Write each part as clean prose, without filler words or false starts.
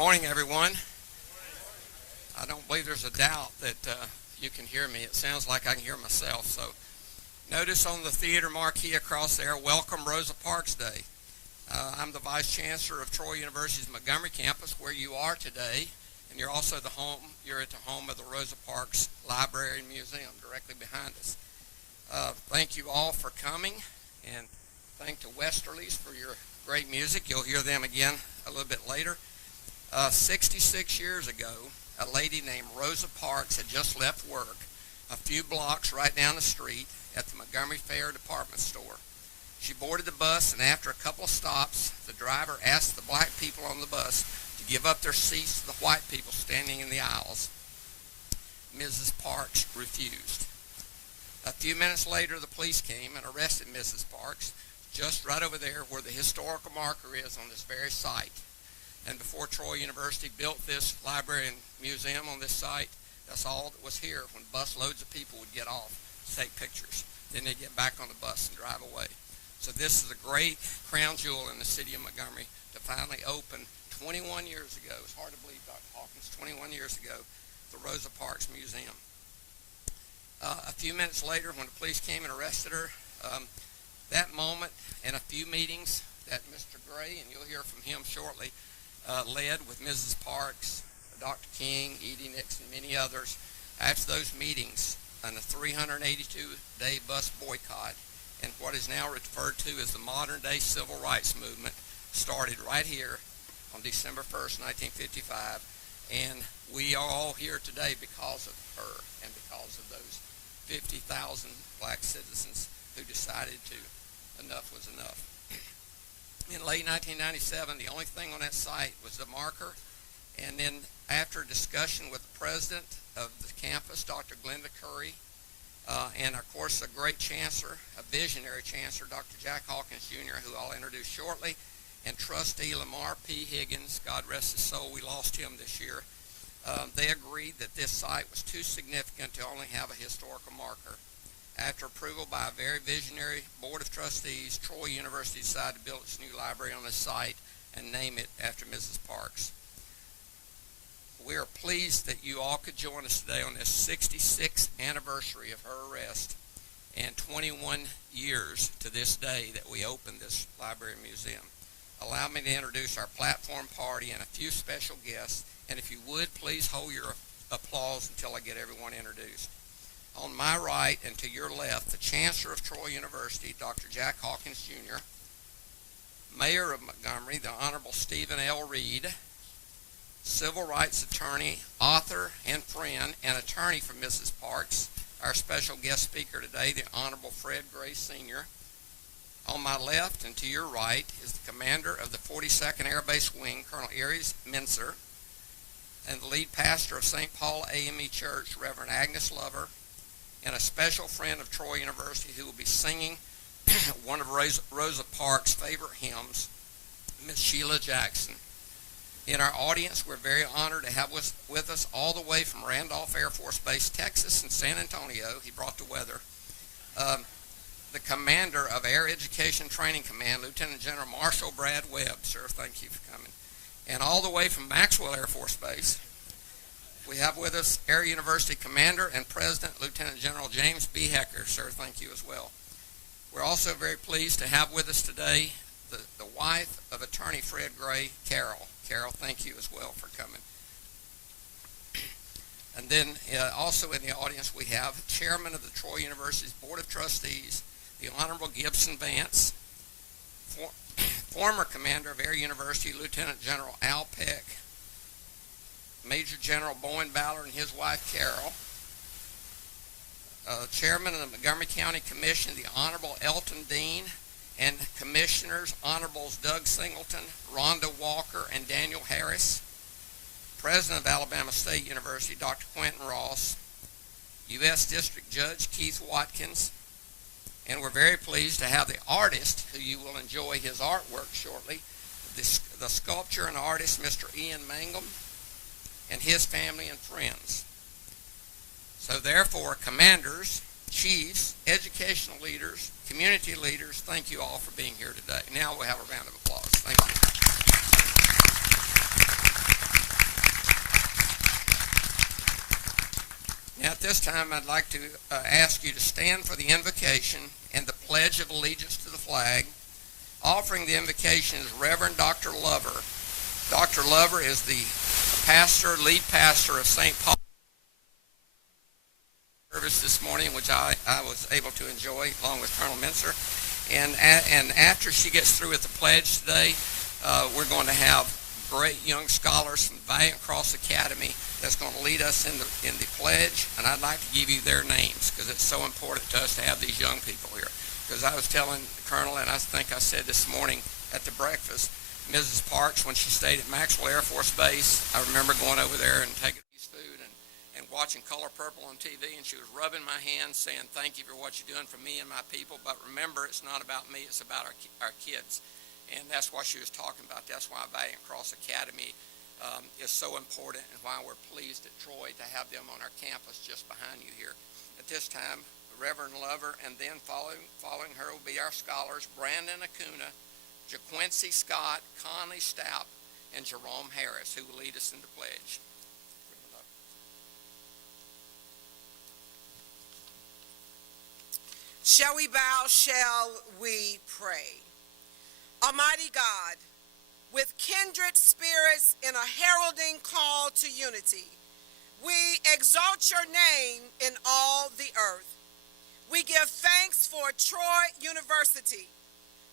morning, everyone. I don't believe there's a doubt that you can hear me. It sounds like I can hear myself. So notice on the theater marquee across there, welcome Rosa Parks Day. I'm the Vice Chancellor of Troy University's Montgomery campus, where you are today, and you're also you're at the home of the Rosa Parks Library and Museum directly behind us. Thank you all for coming, and thank to Westerlies for your great music. You'll hear them again a little bit later. 66 years ago, a lady named Rosa Parks had just left work a few blocks right down the street at the Montgomery Fair department store. She boarded the bus, and after a couple of stops, the driver asked the black people on the bus to give up their seats to the white people standing in the aisles. Mrs. Parks refused. A few minutes later, the police came and arrested Mrs. Parks just right over there where the historical marker is on this very site. And before Troy University built this library and museum on this site, that's all that was here when bus loads of people would get off to take pictures. Then they'd get back on the bus and drive away. So this is a great crown jewel in the city of Montgomery to finally open 21 years ago. It's hard to believe, Dr. Hawkins, 21 years ago, the Rosa Parks Museum. A few minutes later, when the police came and arrested her, that moment and a few meetings that Mr. Gray, and you'll hear from him shortly, led with Mrs. Parks, Dr. King, Edie Nixon, many others. After those meetings, on a 382-day bus boycott, and what is now referred to as the modern-day civil rights movement, started right here on December 1st, 1955, and we are all here today because of her and because of those 50,000 black citizens who decided enough was enough. In late 1997, the only thing on that site was the marker, and then after discussion with the president of the campus, Dr. Glenda Curry, and of course a great chancellor, a visionary chancellor, Dr. Jack Hawkins Jr., who I'll introduce shortly, and trustee Lamar P. Higgins, God rest his soul, we lost him this year. They agreed that this site was too significant to only have a historical marker. After approval by a very visionary board of trustees, Troy University decided to build its new library on this site and name it after Mrs. Parks. We are pleased that you all could join us today on this 66th anniversary of her arrest and 21 years to this day that we opened this library and museum. Allow me to introduce our platform party and a few special guests, and if you would, please hold your applause until I get everyone introduced. On my right and to your left, the Chancellor of Troy University, Dr. Jack Hawkins Jr., Mayor of Montgomery, the Honorable Stephen L. Reed, civil rights attorney, author, and friend, and attorney for Mrs. Parks, our special guest speaker today, the Honorable Fred Gray Sr. On my left and to your right is the commander of the 42nd Air Base Wing, Colonel Aries Menser, and the lead pastor of St. Paul AME Church, Reverend Agnes Lover, and a special friend of Troy University who will be singing one of Rosa Parks' favorite hymns, Miss Sheila Jackson. In our audience, we're very honored to have with us all the way from Randolph Air Force Base, Texas, and San Antonio. He brought the weather. The commander of Air Education Training Command, Lieutenant General Marshall Brad Webb. Sir, thank you for coming. And all the way from Maxwell Air Force Base, we have with us Air University Commander and President, Lieutenant General James B. Hecker. Sir, thank you as well. We're also very pleased to have with us today the wife of Attorney Fred Gray, Carol. Carol, thank you as well for coming. And then also in the audience we have Chairman of the Troy University's Board of Trustees, the Honorable Gibson Vance, former Commander of Air University, Lieutenant General Al Peck, Major General Bowen Ballard and his wife Carol, Chairman of the Montgomery County Commission, the Honorable Elton Dean, and Commissioners, Honorables Doug Singleton, Rhonda Walker, and Daniel Harris, President of Alabama State University, Dr. Quentin Ross, U.S. District Judge Keith Watkins, and we're very pleased to have the artist, who you will enjoy his artwork shortly, the sculptor and artist, Mr. Ian Mangum, and his family and friends. So therefore, commanders, chiefs, educational leaders, community leaders, thank you all for being here today. Now we'll have a round of applause. Thank you. Now at this time I'd like to ask you to stand for the invocation and the Pledge of Allegiance to the flag. Offering the invocation is Reverend Dr. Lover. Dr. Lover is the lead pastor of St. Paul service this morning, which I was able to enjoy along with Colonel Mincer. And after she gets through with the pledge today, we're going to have great young scholars from Valiant Cross Academy that's going to lead us in the pledge, and I'd like to give you their names because it's so important to us to have these young people here. Because I was telling the Colonel, and I think I said this morning at the breakfast, Mrs. Parks, when she stayed at Maxwell Air Force Base, I remember going over there and taking these food and watching Color Purple on TV, and she was rubbing my hands saying, thank you for what you're doing for me and my people, but remember, it's not about me, it's about our kids. And that's what she was talking about. That's why Valiant Cross Academy is so important, and why we're pleased at Troy to have them on our campus just behind you here. At this time, Reverend Lover, and then following her will be our scholars, Brandon Acuna, JaQuincy Scott, Conley Stout, and Jerome Harris, who will lead us in the pledge. Shall we bow? Shall we pray? Almighty God, with kindred spirits in a heralding call to unity, we exalt your name in all the earth. We give thanks for Troy University,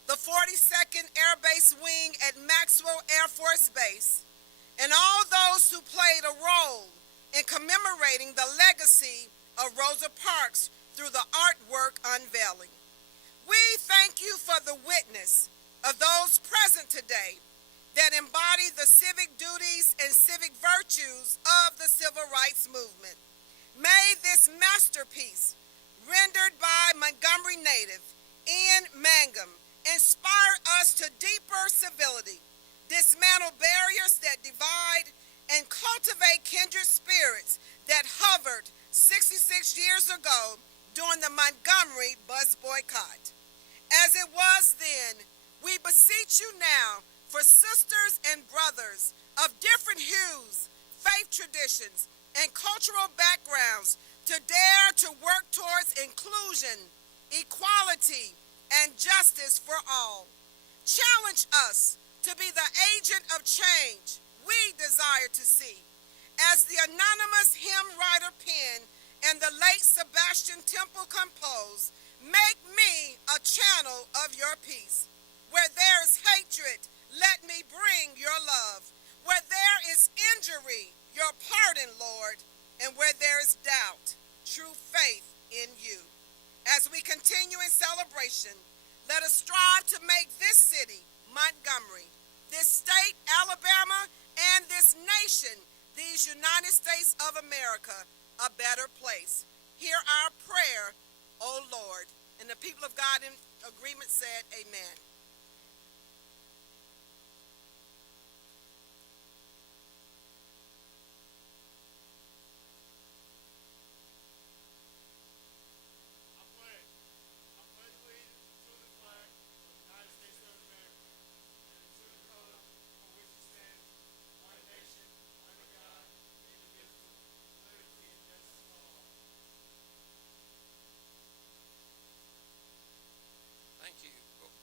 the 42nd Air Base Wing at Maxwell Air Force Base, and all those who played a role in commemorating the legacy of Rosa Parks through the artwork Unveiling. We thank you for the witness of those present today that embody the civic duties and civic virtues of the civil rights movement. May this masterpiece, rendered by Montgomery native Ian Mangum, inspire us to deeper civility, dismantle barriers that divide, and cultivate kindred spirits that hovered 66 years ago during the Montgomery Bus Boycott. As it was then, we beseech you now for sisters and brothers of different hues, faith traditions, and cultural backgrounds to dare to work towards inclusion, equality, and justice for all. Challenge us to be the agent of change we desire to see. As the anonymous hymn writer penned and the late Sebastian Temple composed, make me a channel of your peace. Where there is hatred, let me bring your love. Where there is injury, your pardon, Lord. And where there is doubt, true faith in you. As we continue in celebration, let us strive to make this city, Montgomery, this state, Alabama, and this nation, these United States of America, a better place. Hear our prayer, O Lord. And the people of God in agreement said, amen.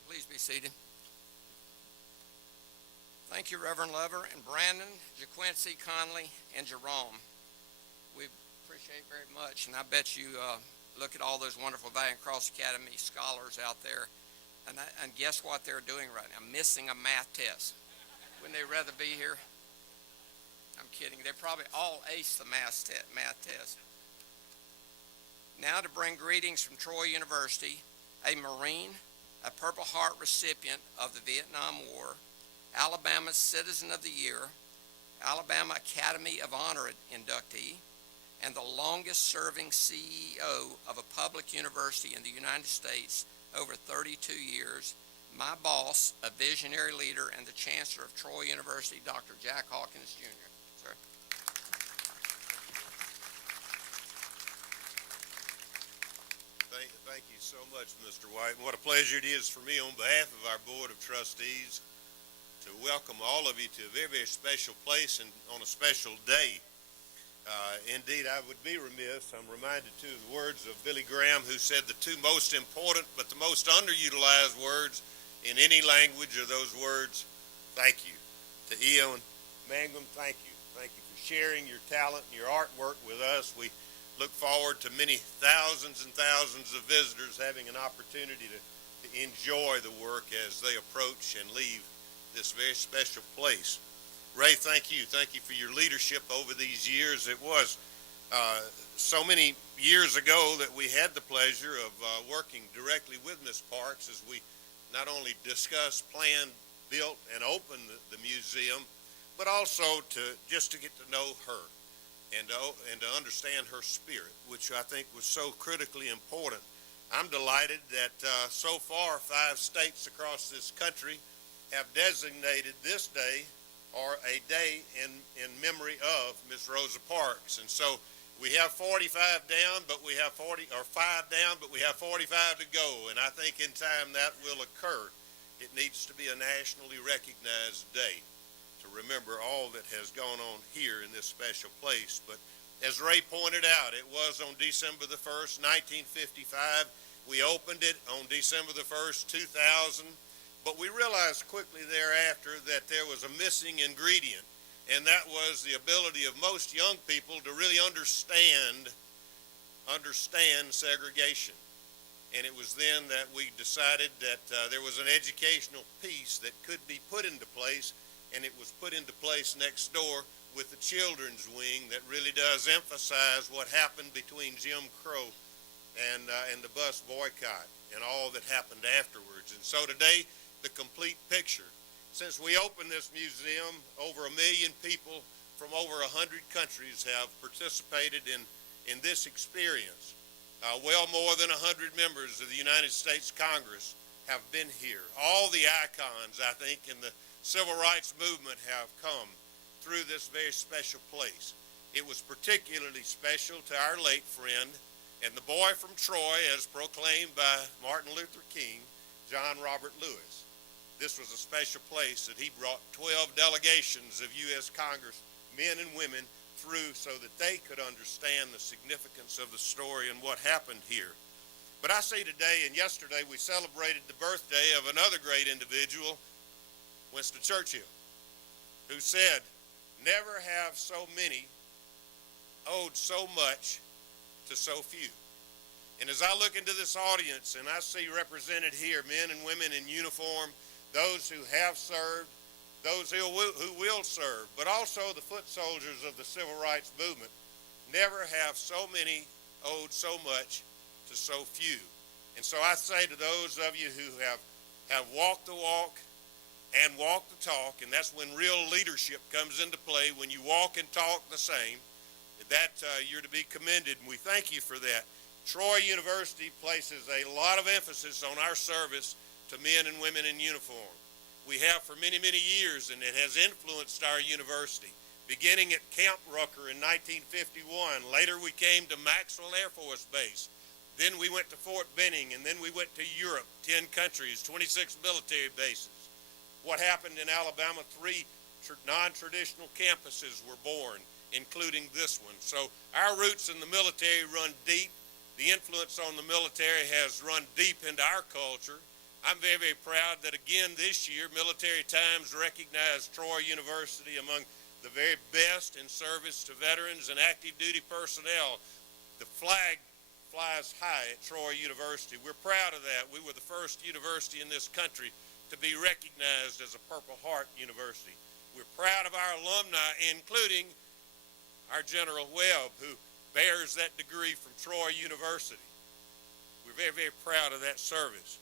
Please be seated. Thank you, Reverend Lover and Brandon, JaQuincy, Conley, and Jerome. We appreciate it very much, and I bet you look at all those wonderful Valiant Cross Academy scholars out there, and guess what they're doing right now? Missing a math test. Wouldn't they rather be here? I'm kidding. They probably all aced the math test. Now to bring greetings from Troy University, a Marine, a Purple Heart recipient of the Vietnam War, Alabama's Citizen of the Year, Alabama Academy of Honor inductee, and the longest-serving CEO of a public university in the United States over 32 years, my boss, a visionary leader, and the Chancellor of Troy University, Dr. Jack Hawkins, Jr. Sir. Thank you so much, Mr. White. And what a pleasure it is for me on behalf of our Board of Trustees to welcome all of you to a very, very special place and on a special day. Indeed, I would be remiss. I'm reminded, too, of the words of Billy Graham, who said the two most important but the most underutilized words in any language are those words, thank you. To Eon Mangum, thank you. Thank you for sharing your talent and your artwork with us. We look forward to many thousands and thousands of visitors having an opportunity to enjoy the work as they approach and leave this very special place. Ray, thank you. Thank you for your leadership over these years. It was so many years ago that we had the pleasure of working directly with Ms. Parks as we not only discussed, planned, built, and opened the museum, but also just to get to know her and to understand her spirit, which I think was so critically important. I'm delighted that so far 5 states across this country have designated this day or a day in memory of Miss Rosa Parks. And so we have 45 down, but we have 5 down, but we have 45 to go. And I think in time that will occur. It needs to be a nationally recognized day to remember all that has gone on here in this special place. But as Ray pointed out, it was on December the 1st, 1955. We opened it on December the 1st, 2000. But we realized quickly thereafter that there was a missing ingredient, and that was the ability of most young people to really understand segregation. And it was then that we decided that there was an educational piece that could be put into place, and it was put into place next door with the children's wing that really does emphasize what happened between Jim Crow and the bus boycott and all that happened afterwards. And so today, the complete picture. Since we opened this museum, over 1 million people from over 100 countries have participated in this experience. Well more than 100 members of the United States Congress have been here. All the icons, I think, in the civil rights movement have come through this very special place. It was particularly special to our late friend and the boy from Troy, as proclaimed by Martin Luther King, John Robert Lewis. This was a special place that he brought 12 delegations of U.S. Congress, men and women, through so that they could understand the significance of the story and what happened here. But I say today, and yesterday we celebrated the birthday of another great individual, Winston Churchill, who said, "Never have so many owed so much to so few." And as I look into this audience and I see represented here men and women in uniform, those who have served, those who will serve, but also the foot soldiers of the civil rights movement, never have so many owed so much to so few. And so I say to those of you who have walked the walk and walked the talk, and that's when real leadership comes into play, when you walk and talk the same, that you're to be commended, and we thank you for that. Troy University places a lot of emphasis on our service to men and women in uniform. We have for many, many years, and it has influenced our university, beginning at Camp Rucker in 1951. Later we came to Maxwell Air Force Base. Then we went to Fort Benning, and then we went to Europe, 10 countries, 26 military bases. What happened in Alabama, 3 non-traditional campuses were born, including this one. So our roots in the military run deep. The influence on the military has run deep into our culture. I'm very, very proud that again this year, Military Times recognized Troy University among the very best in service to veterans and active duty personnel. The flag flies high at Troy University. We're proud of that. We were the first university in this country to be recognized as a Purple Heart University. We're proud of our alumni, including our General Webb, who bears that degree from Troy University. We're very, very proud of that service.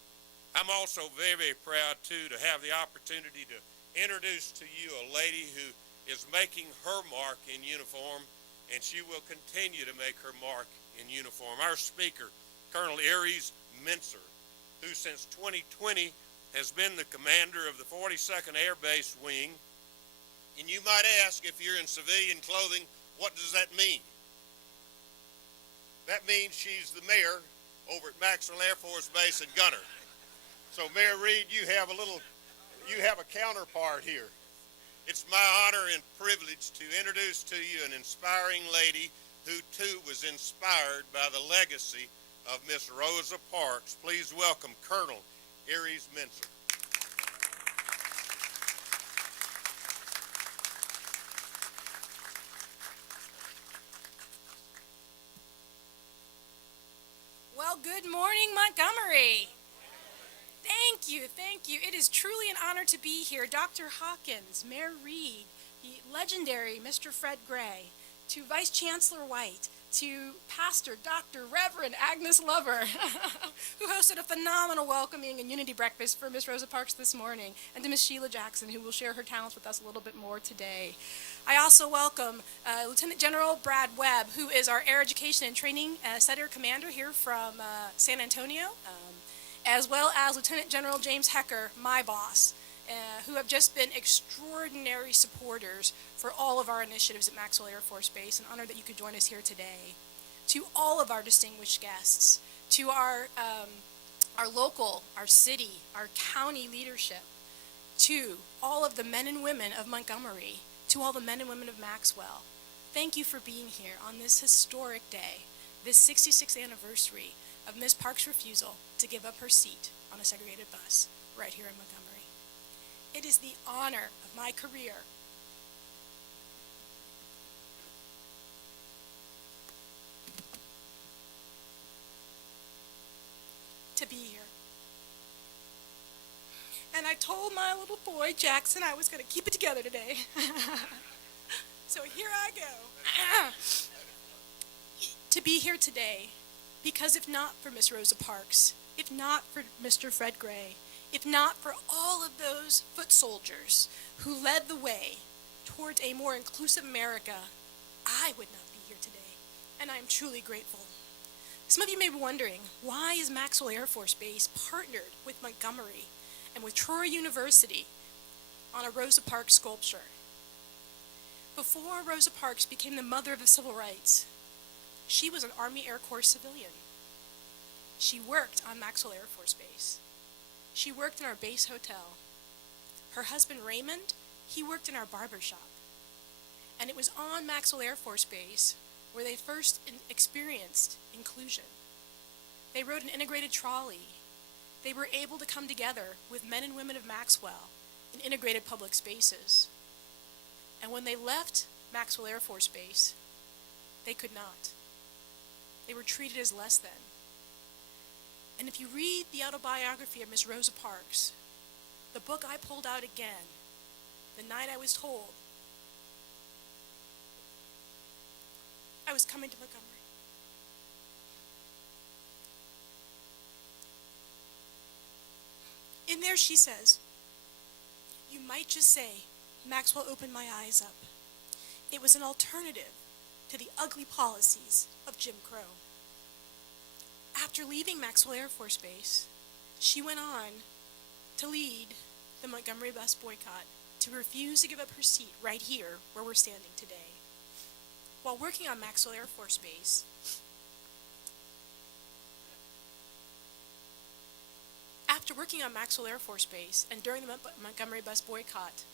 I'm also very, very proud, too, to have the opportunity to introduce to you a lady who is making her mark in uniform, and she will continue to make her mark in uniform. Our speaker, Colonel Aries Menser, who since 2020 has been the commander of the 42nd Air Base Wing. And you might ask, if you're in civilian clothing, what does that mean? That means she's the mayor over at Maxwell Air Force Base in Gunter. So Mayor Reed, you have a counterpart here. It's my honor and privilege to introduce to you an inspiring lady who too was inspired by the legacy of Miss Rosa Parks. Please welcome Colonel Aries Menser. Well, good morning, Montgomery. Thank you. It is truly an honor to be here. Dr. Hawkins, Mayor Reed, the legendary Mr. Fred Gray, to Vice Chancellor White, to Pastor Dr. Reverend Agnes Lover, who hosted a phenomenal welcoming and unity breakfast for Miss Rosa Parks this morning, and to Miss Sheila Jackson, who will share her talents with us a little bit more today. I also welcome Lieutenant General Brad Webb, who is our Air Education and Training Center Commander here from San Antonio, as well as Lieutenant General James Hecker, my boss, who have just been extraordinary supporters for all of our initiatives at Maxwell Air Force Base. An honor that you could join us here today. To all of our distinguished guests, to our local, our city, our county leadership, to all of the men and women of Montgomery, to all the men and women of Maxwell, thank you for being here on this historic day, this 66th anniversary of Ms. Parks' refusal to give up her seat on a segregated bus right here in Montgomery. It is the honor of my career to be here. And I told my little boy, Jackson, I was going to keep it together today. So here I go. To be here today, because if not for Miss Rosa Parks, if not for Mr. Fred Gray, if not for all of those foot soldiers who led the way towards a more inclusive America, I would not be here today, and I am truly grateful. Some of you may be wondering, why is Maxwell Air Force Base partnered with Montgomery and with Troy University on a Rosa Parks sculpture? Before Rosa Parks became the mother of the civil rights, she was an Army Air Corps civilian. She worked on Maxwell Air Force Base. She worked in our base hotel. Her husband, Raymond, he worked in our barber shop. And it was on Maxwell Air Force Base where they first experienced inclusion. They rode an integrated trolley. They were able to come together with men and women of Maxwell in integrated public spaces. And when they left Maxwell Air Force Base, they could not. They were treated as less than. And if you read the autobiography of Miss Rosa Parks, the book I pulled out again, the night I was told I was coming to Montgomery. In there she says, you might just say, Maxwell opened my eyes up. It was an alternative to the ugly policies of Jim Crow. After leaving Maxwell Air Force Base, she went on to lead the Montgomery Bus Boycott, to refuse to give up her seat right here where we're standing today. While working on Maxwell Air Force Base, and during the Montgomery Bus Boycott,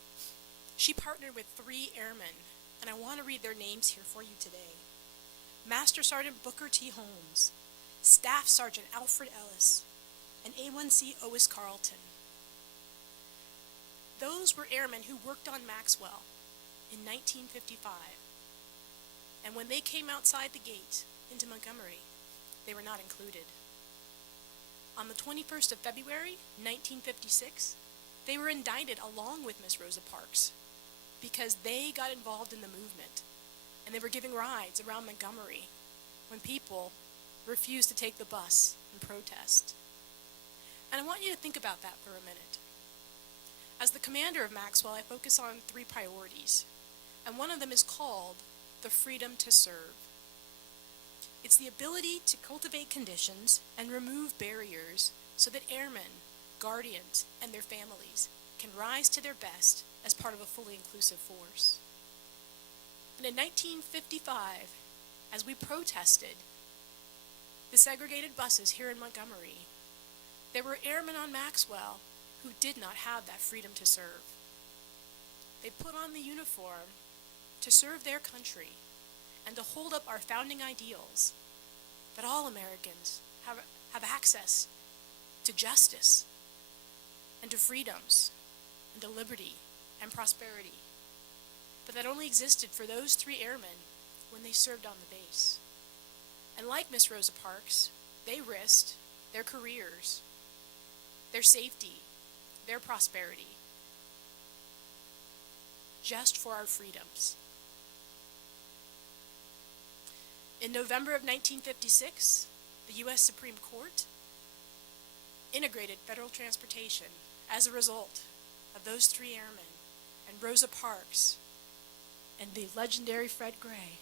she partnered with 3 airmen, and I want to read their names here for you today. Master Sergeant Booker T. Holmes, Staff Sergeant Alfred Ellis, and A1C Otis Carlton. Those were airmen who worked on Maxwell in 1955. And when they came outside the gate into Montgomery, they were not included. On the 21st of February, 1956, they were indicted along with Miss Rosa Parks because they got involved in the movement, and they were giving rides around Montgomery when people refused to take the bus and protest. And I want you to think about that for a minute. As the commander of Maxwell, I focus on 3 priorities, and one of them is called the freedom to serve. It's the ability to cultivate conditions and remove barriers so that airmen, guardians, and their families can rise to their best as part of a fully inclusive force. And in 1955, as we protested the segregated buses here in Montgomery, there were airmen on Maxwell who did not have that freedom to serve. They put on the uniform to serve their country and to hold up our founding ideals that all Americans have access to justice and to freedoms and to liberty and prosperity, but that only existed for those 3 airmen when they served on the base. And like Miss Rosa Parks, they risked their careers, their safety, their prosperity, just for our freedoms. In November of 1956, the U.S. Supreme Court integrated federal transportation as a result of those 3 airmen and Rosa Parks and the legendary Fred Gray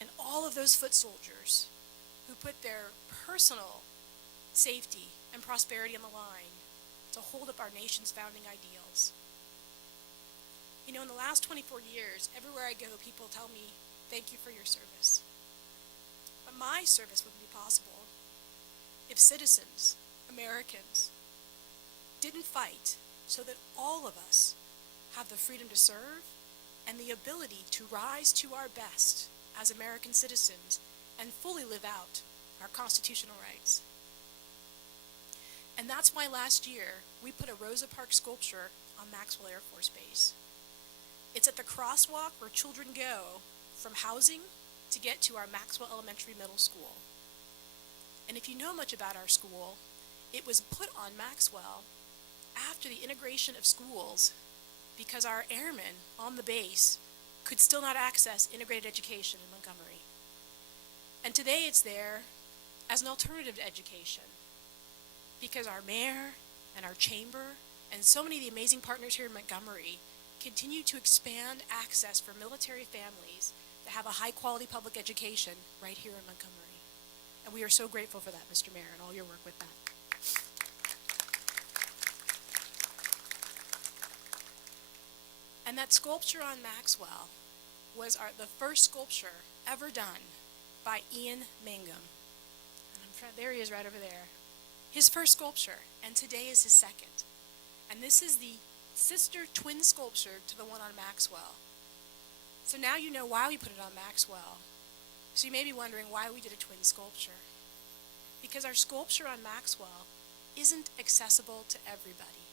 and all of those foot soldiers who put their personal safety and prosperity on the line to hold up our nation's founding ideals. You know, in the last 24 years, everywhere I go, people tell me, thank you for your service. But my service wouldn't be possible if citizens, Americans, didn't fight so that all of us have the freedom to serve and the ability to rise to our best as American citizens and fully live out our constitutional rights. And that's why last year we put a Rosa Parks sculpture on Maxwell Air Force Base. It's at the crosswalk where children go from housing to get to our Maxwell Elementary Middle School. And if you know much about our school, it was put on Maxwell after the integration of schools because our airmen on the base could still not access integrated education in Montgomery. And today it's there as an alternative to education because our mayor and our chamber and so many of the amazing partners here in Montgomery continue to expand access for military families to have a high-quality public education right here in Montgomery. And we are so grateful for that, Mr. Mayor, and all your work with that. And that sculpture on Maxwell was the first sculpture ever done by Ian Mangum. And there he is right over there. His first sculpture, and today is his second. And this is the sister twin sculpture to the one on Maxwell. So now you know why we put it on Maxwell. So you may be wondering why we did a twin sculpture. Because our sculpture on Maxwell isn't accessible to everybody.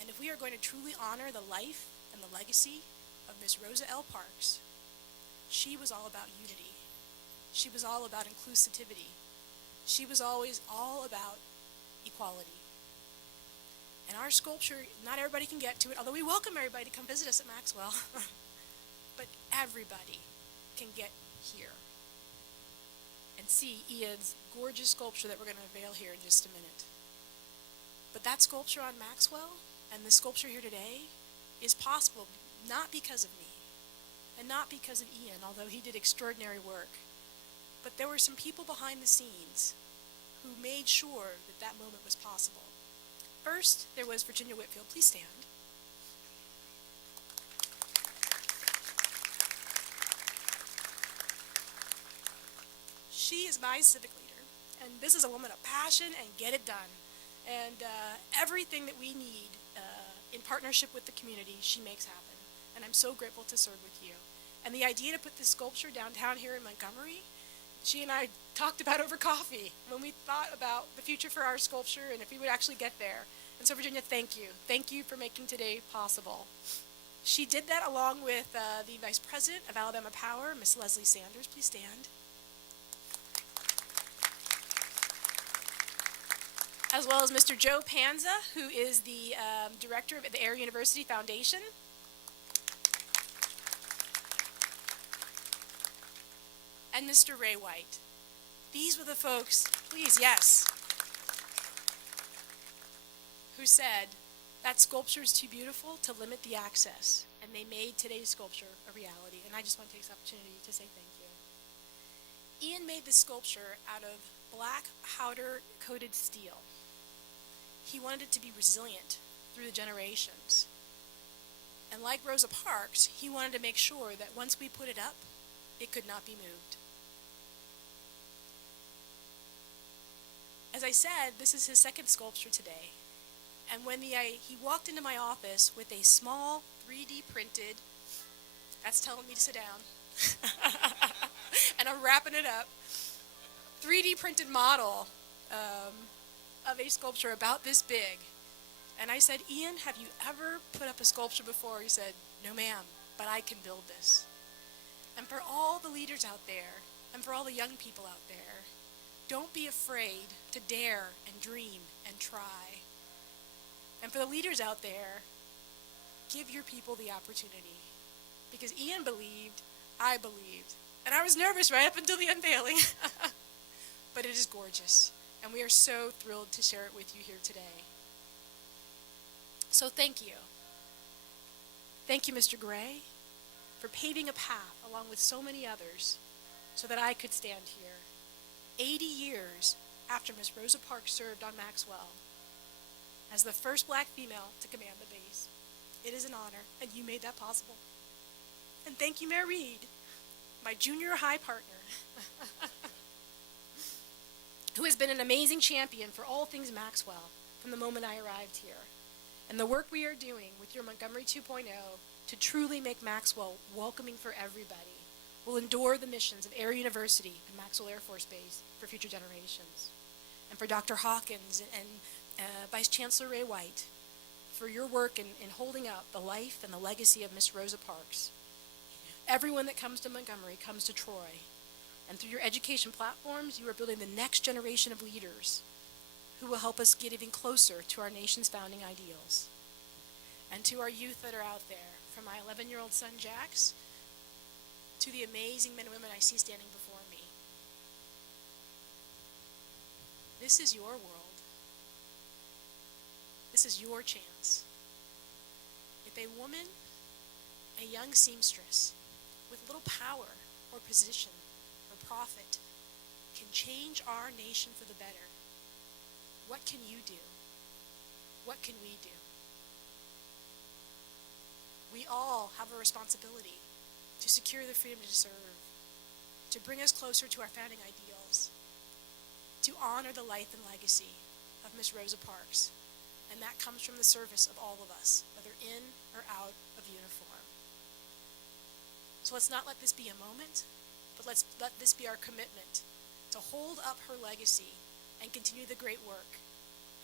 And if we are going to truly honor the life and the legacy of Miss Rosa L. Parks, she was all about unity. She was all about inclusivity. She was always all about equality. And our sculpture, not everybody can get to it, although we welcome everybody to come visit us at Maxwell. But everybody can get here and see Ian's gorgeous sculpture that we're going to unveil here in just a minute. But that sculpture on Maxwell and the sculpture here today is possible not because of me and not because of Ian, although he did extraordinary work. But there were some people behind the scenes who made sure that that moment was possible. First, there was Virginia Whitfield. Please stand. She is my civic leader, and this is a woman of passion and get it done. And everything that we need in partnership with the community, she makes happen. And I'm so grateful to serve with you. And the idea to put this sculpture downtown here in Montgomery, she and I talked about over coffee when we thought about the future for our sculpture and if we would actually get there. And so Virginia, thank you. Thank you for making today possible. She did that along with the Vice President of Alabama Power, Miss Leslie Sanders. Please stand. As well as Mr. Joe Panza, who is the director of the Air University Foundation. And Mr. Ray White. These were the folks, please, yes, who said that sculpture is too beautiful to limit the access. And they made today's sculpture a reality. And I just want to take this opportunity to say thank you. Ian made this sculpture out of black powder-coated steel. He wanted it to be resilient through the generations. And like Rosa Parks, he wanted to make sure that once we put it up, it could not be moved. As I said, this is his second sculpture today. And when he walked into my office with a small 3D printed, that's telling me to sit down, and I'm wrapping it up, 3D printed model of a sculpture about this big. And I said, Ian, have you ever put up a sculpture before? He said, no ma'am, but I can build this. And for all the leaders out there, and for all the young people out there, don't be afraid to dare and dream and try. And for the leaders out there, give your people the opportunity. Because Ian believed, I believed. And I was nervous right up until the unveiling. But it is gorgeous. And we are so thrilled to share it with you here today. So thank you. Thank you, Mr. Gray, for paving a path along with so many others so that I could stand here 80 years after Miss Rosa Parks served on Maxwell as the first black female to command the base. It is an honor, and you made that possible. And thank you, Mayor Reed, my junior high partner, who has been an amazing champion for all things Maxwell from the moment I arrived here. And the work we are doing with your Montgomery 2.0 to truly make Maxwell welcoming for everybody will endure the missions of Air University and Maxwell Air Force Base for future generations. And for Dr. Hawkins and Vice Chancellor Ray White, for your work in holding up the life and the legacy of Miss Rosa Parks. Everyone that comes to Montgomery comes to Troy. And through your education platforms, you are building the next generation of leaders who will help us get even closer to our nation's founding ideals. And to our youth that are out there, from my 11-year-old son, Jax, to the amazing men and women I see standing before me. This is your world. This is your chance. If a woman, a young seamstress, with little power or position or profit can change our nation for the better, what can you do? What can we do? We all have a responsibility to secure the freedom to serve, to bring us closer to our founding ideals, to honor the life and legacy of Miss Rosa Parks. And that comes from the service of all of us, whether in or out of uniform. So let's not let this be a moment, but let's let this be our commitment to hold up her legacy and continue the great work.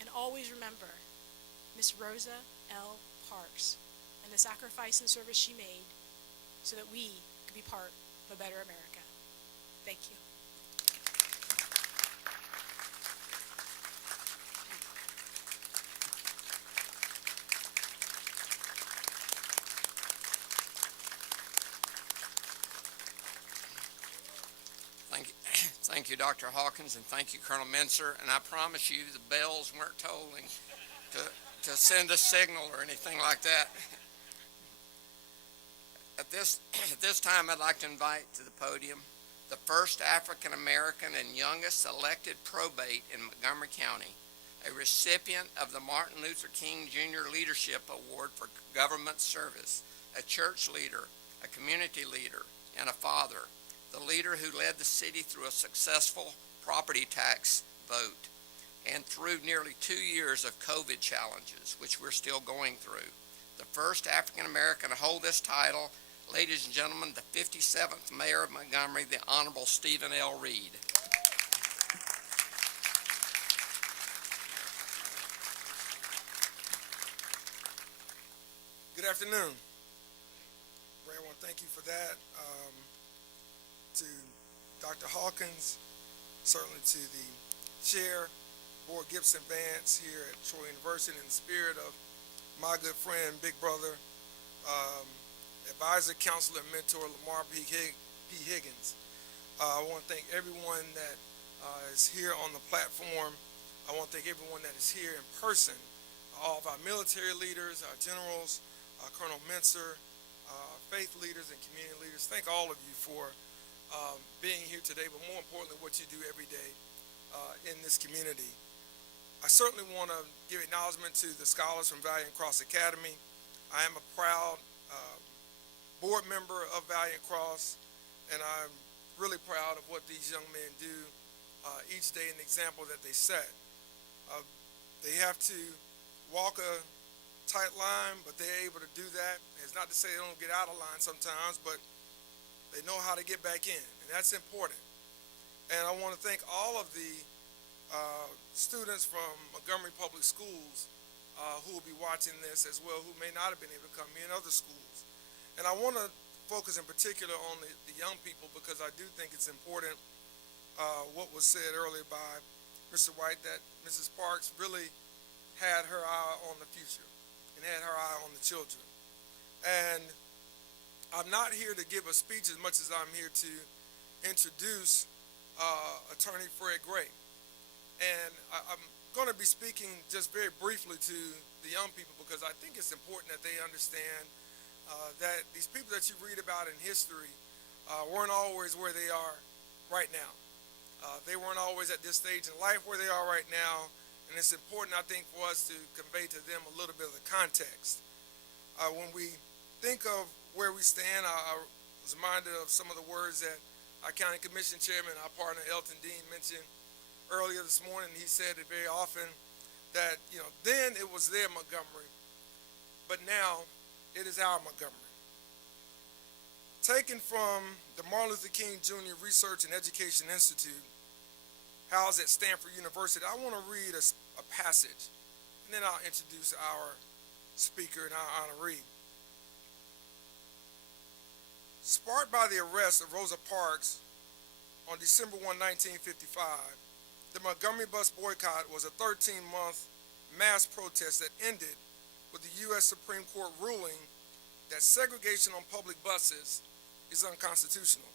And always remember Miss Rosa L. Parks and the sacrifice and service she made so that we could be part of a better America. Thank you. Thank you, Dr. Hawkins, and thank you, Colonel Menser. And I promise you the bells weren't tolling to send a signal or anything like that. At this time, I'd like to invite to the podium the first African American and youngest elected probate in Montgomery County, a recipient of the Martin Luther King Jr. Leadership Award for Government Service, a church leader, a community leader, and a father. The leader who led the city through a successful property tax vote and through nearly 2 years of COVID challenges, which we're still going through. The first African American to hold this title, ladies and gentlemen, the 57th Mayor of Montgomery, the Honorable Stephen L. Reed. Good afternoon. Ray, I want to thank you for that. To Dr. Hawkins, certainly to the chair, Board Gibson Vance here at Troy University, in the spirit of my good friend, big brother, advisor, counselor, and mentor, Lamar P. Higgins. I want to thank everyone that is here on the platform. I want to thank everyone that is here in person, all of our military leaders, our generals, Colonel Mincer, faith leaders and community leaders. Thank all of you for being here today, but more importantly, what you do every day in this community. I certainly want to give acknowledgement to the scholars from Valiant Cross Academy. I am a proud board member of Valiant Cross, and I'm really proud of what these young men do each day and the example that they set. They have to walk a tight line, but they're able to do that. It's not to say they don't get out of line sometimes, but they know how to get back in, and that's important. And I want to thank all of the students from Montgomery Public Schools who will be watching this as well, who may not have been able to come in other schools. And I want to focus in particular on the young people, because I do think it's important what was said earlier by Mr. White, that Mrs. Parks really had her eye on the future and had her eye on the children. And I'm not here to give a speech as much as I'm here to introduce Attorney Fred Gray. And I'm going to be speaking just very briefly to the young people, because I think it's important that they understand that these people that you read about in history weren't always where they are right now. They weren't always at this stage in life where they are right now, and it's important, I think, for us to convey to them a little bit of the context. When we think of where we stand, I was reminded of some of the words that our County Commission Chairman, our partner Elton Dean, mentioned earlier this morning. He said it very often that, then it was their Montgomery, but now it is our Montgomery. Taken from the Martin Luther King Jr. Research and Education Institute, housed at Stanford University, I want to read a passage, and then I'll introduce our speaker and our honoree. Sparked by the arrest of Rosa Parks on December 1, 1955, the Montgomery Bus Boycott was a 13-month mass protest that ended with the U.S. Supreme Court ruling that segregation on public buses is unconstitutional.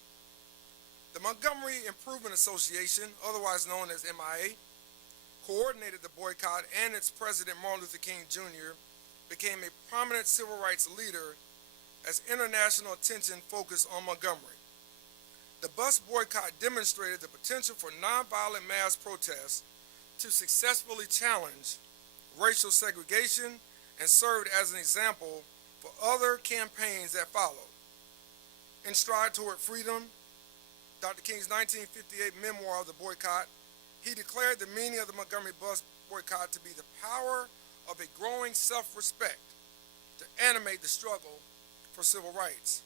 The Montgomery Improvement Association, otherwise known as MIA, coordinated the boycott, and its president, Martin Luther King Jr., became a prominent civil rights leader as international attention focused on Montgomery. The bus boycott demonstrated the potential for nonviolent mass protests to successfully challenge racial segregation and served as an example for other campaigns that followed. In Stride Toward Freedom, Dr. King's 1958 memoir of the boycott, he declared the meaning of the Montgomery Bus Boycott to be the power of a growing self-respect to animate the struggle for civil rights.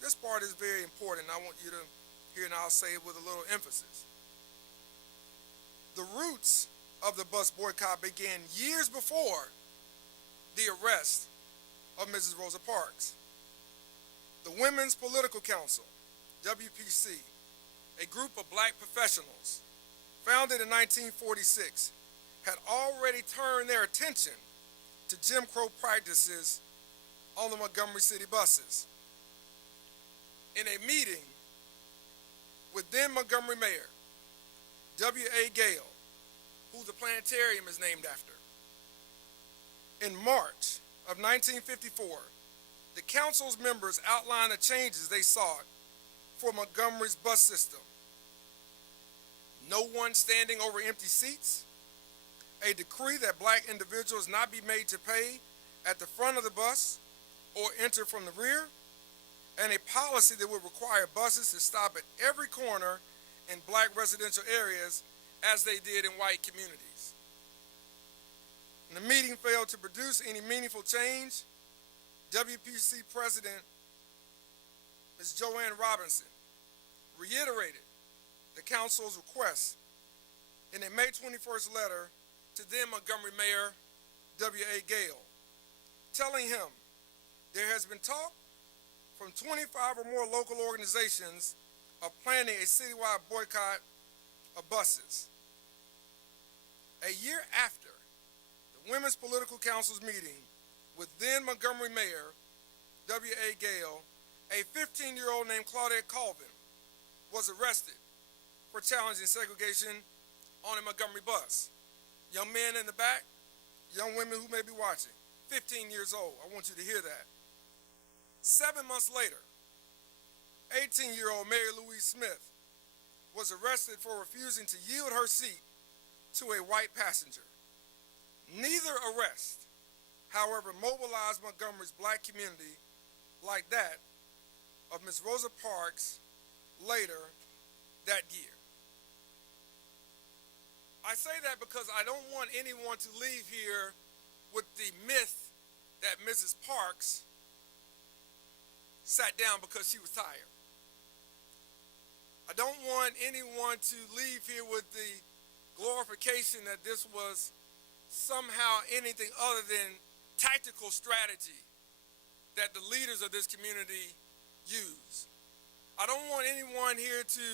This part is very important. I want you to hear, and I'll say it with a little emphasis. The roots of the bus boycott began years before the arrest of Mrs. Rosa Parks. The Women's Political Council, WPC, a group of black professionals founded in 1946, had already turned their attention to Jim Crow practices on the Montgomery City buses. In a meeting with then Montgomery Mayor W.A. Gale, who the planetarium is named after, in March of 1954, the council's members outlined the changes they sought for Montgomery's bus system. No one standing over empty seats, a decree that black individuals not be made to pay at the front of the bus or enter from the rear, and a policy that would require buses to stop at every corner in black residential areas as they did in white communities. And the meeting failed to produce any meaningful change. WPC President Ms. Joanne Robinson reiterated the council's request in a May 21st letter to then Montgomery Mayor W.A. Gale, telling him there has been talk from 25 or more local organizations of planning a citywide boycott of buses. A year after the Women's Political Council's meeting with then Montgomery Mayor W.A. Gale, a 15-year-old named Claudette Colvin was arrested for challenging segregation on a Montgomery bus. Young men in the back, young women who may be watching, 15 years old. I want you to hear that. 7 months later, 18-year-old Mary Louise Smith was arrested for refusing to yield her seat to a white passenger. Neither arrest, however, mobilized Montgomery's black community like that of Ms. Rosa Parks later that year. I say that because I don't want anyone to leave here with the myth that Mrs. Parks sat down because she was tired. I don't want anyone to leave here with the glorification that this was somehow anything other than tactical strategy that the leaders of this community use. I don't want anyone here to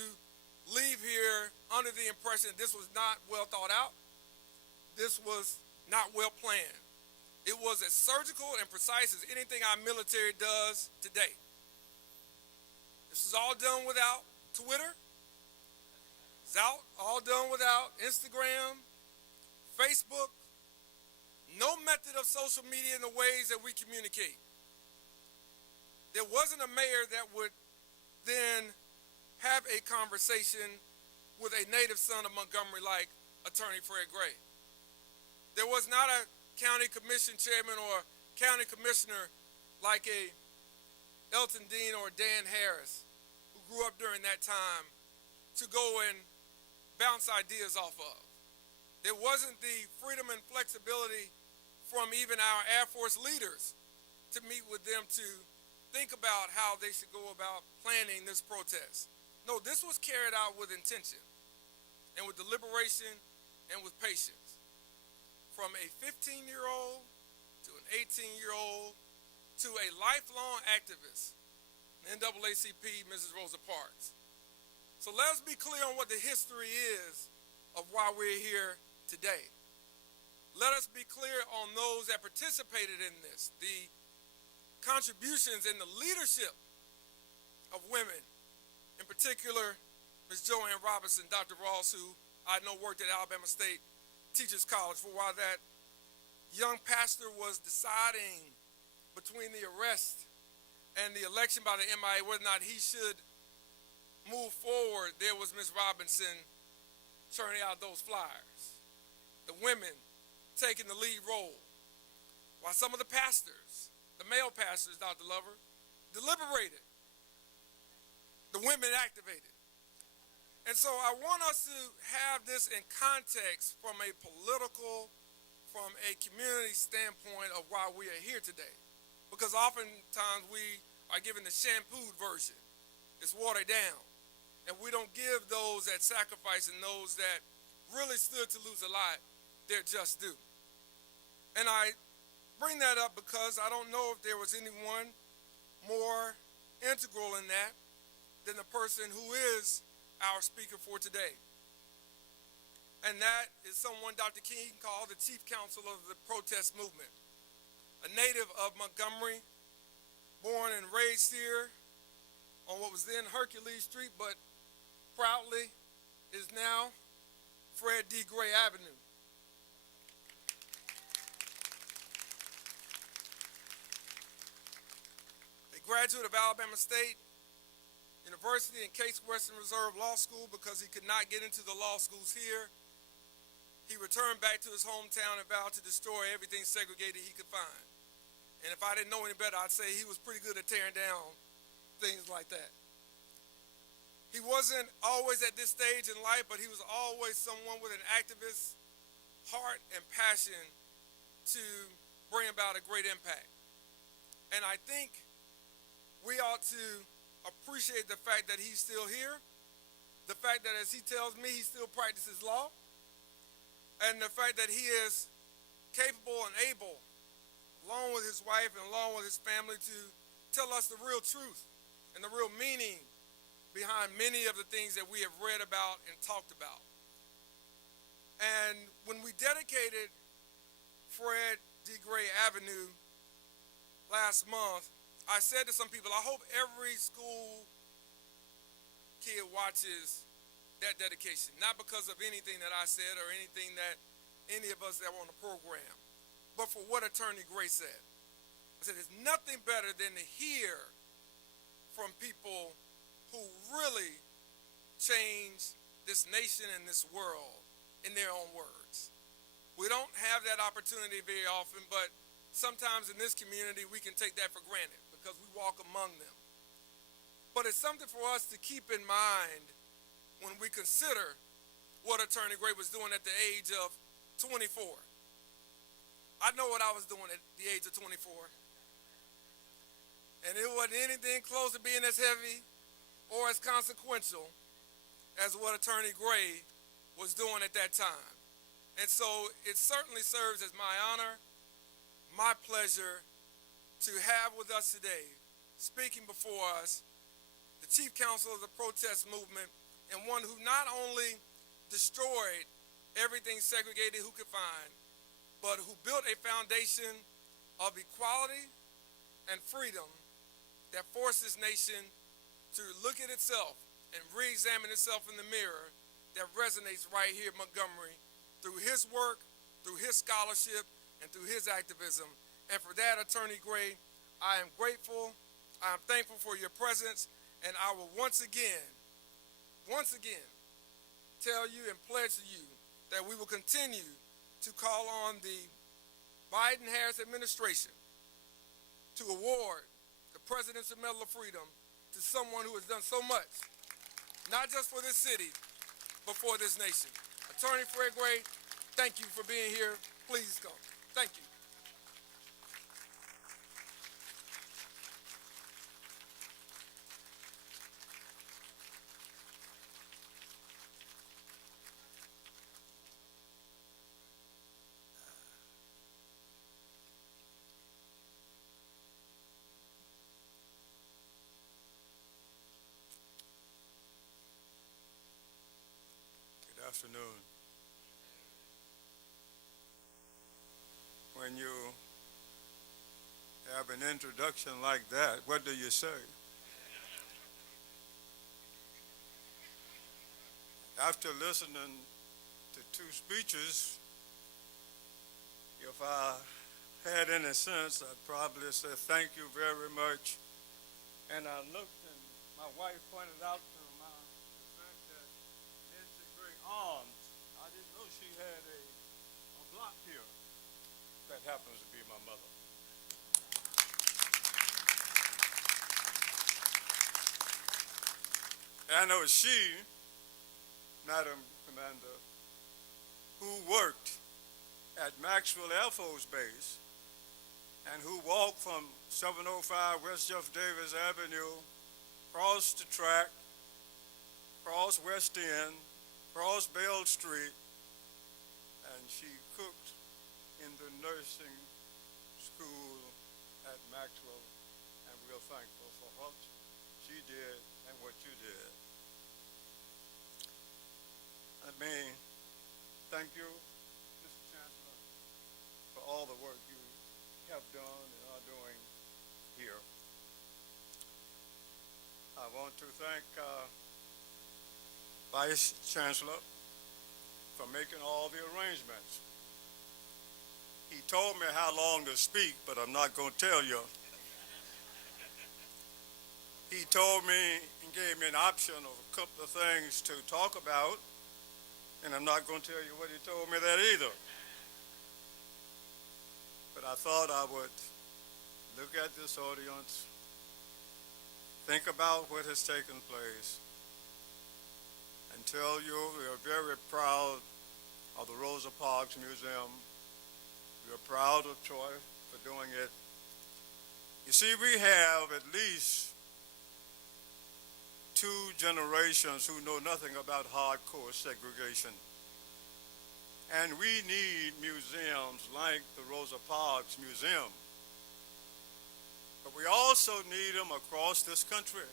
leave here under the impression that this was not well thought out. This was not well planned. It was as surgical and precise as anything our military does today. This is all done without Twitter. It's all done without Instagram, Facebook, no method of social media in the ways that we communicate. There wasn't a mayor that would then have a conversation with a native son of Montgomery like Attorney Fred Gray. There was not a county commission chairman or county commissioner like a Elton Dean or Dan Harris, who grew up during that time, to go and bounce ideas off of. There wasn't the freedom and flexibility from even our Air Force leaders to meet with them to think about how they should go about planning this protest. No, this was carried out with intention and with deliberation and with patience. From a 15-year-old to an 18-year-old to a lifelong activist, NAACP, Mrs. Rosa Parks. So let's be clear on what the history is of why we're here today. Let us be clear on those that participated in this, the contributions and the leadership of women, in particular, Ms. Joanne Robinson, Dr. Ross, who I know worked at Alabama State Teachers College for a while. That young pastor was deciding between the arrest and the election by the MIA whether or not he should move forward. There was Ms. Robinson churning out those flyers, the women taking the lead role, while some of the pastors, the male pastors, Dr. Lover, deliberated. The women activated. And so I want us to have this in context from a political, from a community standpoint of why we are here today. Because oftentimes we are given the shampooed version. It's watered down. And we don't give those that sacrifice and those that really stood to lose a lot their just due. And I bring that up because I don't know if there was anyone more integral in that than the person who is our speaker for today. And that is someone Dr. King called the chief counsel of the protest movement. A native of Montgomery, born and raised here on what was then Hercules Street, but proudly is now Fred D. Gray Avenue. A graduate of Alabama State University and Case Western Reserve Law School because he could not get into the law schools here. He returned back to his hometown and vowed to destroy everything segregated he could find. And if I didn't know any better, I'd say he was pretty good at tearing down things like that. He wasn't always at this stage in life, but he was always someone with an activist heart and passion to bring about a great impact. And I think we ought to appreciate the fact that he's still here, the fact that, as he tells me, he still practices law, and the fact that he is capable and able, along with his wife and along with his family, to tell us the real truth and the real meaning behind many of the things that we have read about and talked about. And when we dedicated Fred D. Gray Avenue last month, I said to some people, I hope every school kid watches that dedication, not because of anything that I said or anything that any of us that were on the program, but for what Attorney Gray said. I said, there's nothing better than to hear from people who really change this nation and this world in their own words. We don't have that opportunity very often, but sometimes in this community we can take that for granted because we walk among them. But it's something for us to keep in mind when we consider what Attorney Gray was doing at the age of 24. I know what I was doing at the age of 24. And it wasn't anything close to being as heavy or as consequential as what Attorney Gray was doing at that time. And so it certainly serves as my honor, my pleasure to have with us today, speaking before us, the Chief Counsel of the protest movement, and one who not only destroyed everything segregated who could find, but who built a foundation of equality and freedom that forced this nation to look at itself and re-examine itself in the mirror that resonates right here in Montgomery through his work, through his scholarship, and through his activism. And for that, Attorney Gray, I am grateful, I am thankful for your presence, and I will once again, tell you and pledge to you that we will continue to call on the Biden-Harris administration to award the Presidential Medal of Freedom to someone who has done so much, not just for this city, but for this nation. Attorney Fred Gray, thank you for being here. Please come. Thank you. Good afternoon. When you have an introduction like that, what do you say? After listening to two speeches, if I had any sense, I'd probably say thank you very much. And I looked, and my wife pointed out to the fact that Nancy Gray arms. I didn't know she had a block here. That happens to be my mother. And it was she, Madam Commander, who worked at Maxwell Air Force Base and who walked from 705 West Jeff Davis Avenue, crossed the track, crossed West End, crossed Bell Street, and she cooked in the nursing school at Maxwell, and we're thankful for what she did and what you did. Let me thank you, Mr. Chancellor, for all the work you have done and are doing here. I want to thank Vice Chancellor for making all the arrangements. He told me how long to speak, but I'm not going to tell you. He told me and gave me an option of a couple of things to talk about, and I'm not going to tell you what he told me that either. But I thought I would look at this audience, think about what has taken place, and tell you we are very proud of the Rosa Parks Museum. We are proud of Troy for doing it. You see, we have at least 2 generations who know nothing about hardcore segregation. And we need museums like the Rosa Parks Museum. But we also need them across this country.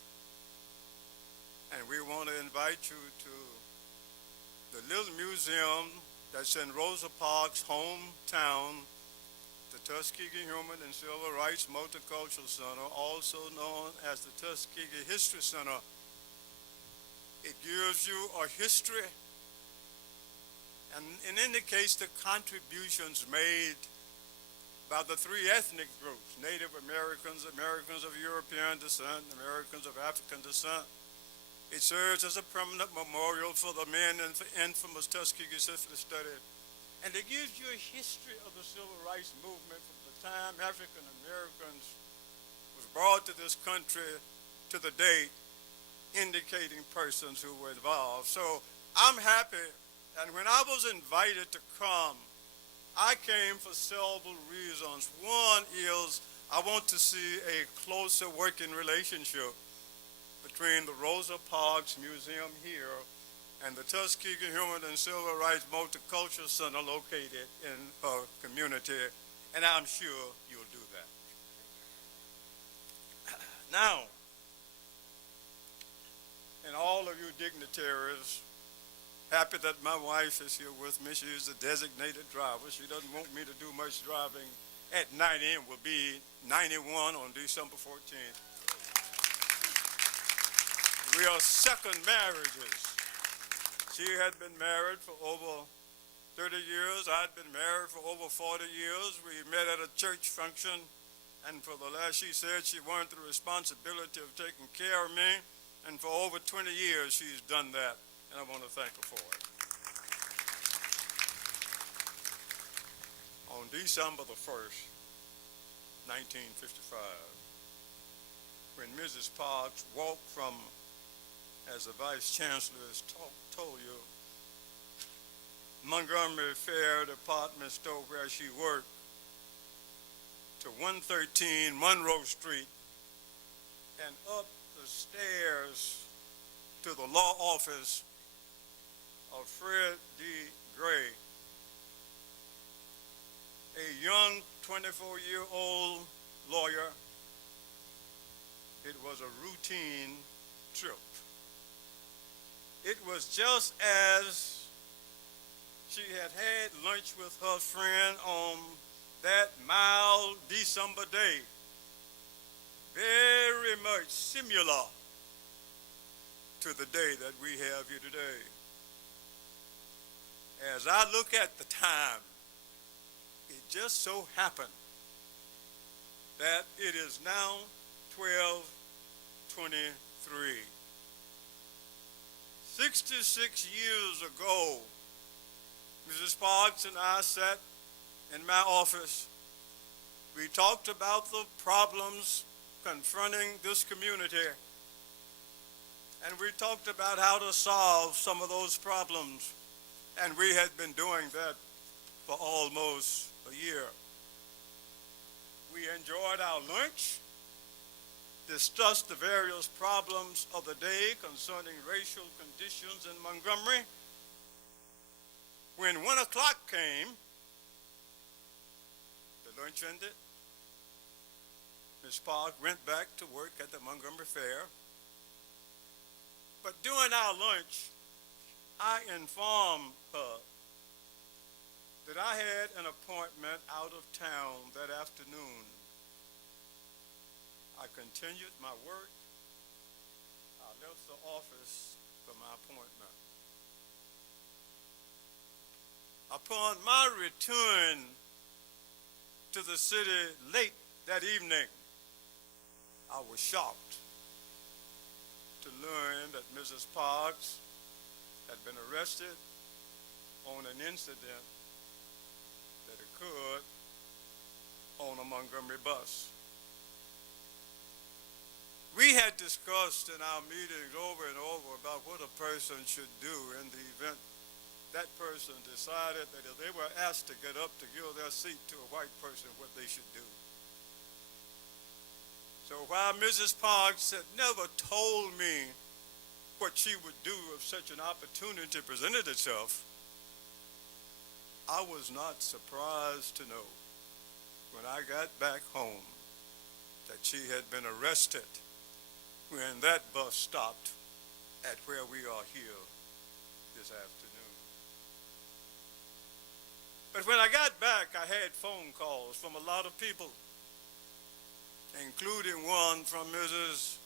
And we want to invite you to the little museum that's in Rosa Parks' hometown, the Tuskegee Human and Civil Rights Multicultural Center, also known as the Tuskegee History Center. It gives you a history and it indicates the contributions made by the 3 ethnic groups: Native Americans, Americans of European descent, Americans of African descent. It serves as a permanent memorial for the men in the infamous Tuskegee syphilis study. And it gives you a history of the civil rights movement from the time African Americans was brought to this country to the date, indicating persons who were involved. So I'm happy, and when I was invited to come, I came for several reasons. One is I want to see a closer working relationship between the Rosa Parks Museum here and the Tuskegee Human and Civil Rights Multicultural Center located in her community, and I'm sure you'll do that. Now, and all of you dignitaries, happy that my wife is here with me. She is a designated driver. She doesn't want me to do much driving at 90 and will be 91 on December 14th. We are second marriages. She had been married for over 30 years. I'd been married for over 40 years. We met at a church function, and for the last, she said she wanted the responsibility of taking care of me, and for over 20 years she's done that, and I want to thank her for it. On December the 1st, 1955, when Mrs. Parks walked from, as the Vice Chancellor has told you, Montgomery Fair department store where she worked, to 113 Monroe Street and up the stairs to the law office of Fred D. Gray, a young 24-year-old lawyer. It was a routine trip. It was just as she had lunch with her friend on that mild December day, very much similar to the day that we have here today. As I look at the time, it just so happened that it is now 12:23. 66 years ago, Mrs. Parks and I sat in my office. We talked about the problems confronting this community, and we talked about how to solve some of those problems, and we had been doing that for almost a year. We enjoyed our lunch, discussed the various problems of the day concerning racial conditions in Montgomery. When 1 o'clock came, the lunch ended. Ms. Park went back to work at the Montgomery Fair. But during our lunch, I informed her that I had an appointment out of town that afternoon. I continued my work. I left the office for my appointment. Upon my return to the city late that evening, I was shocked to learn that Mrs. Parks had been arrested on an incident that occurred on a Montgomery bus. We had discussed in our meetings over and over about what a person should do in the event that person decided that if they were asked to get up to give their seat to a white person, what they should do. So while Mrs. Parks had never told me what she would do if such an opportunity presented itself, I was not surprised to know when I got back home that she had been arrested when that bus stopped at where we are here this afternoon. But when I got back, I had phone calls from a lot of people, including one from Mrs.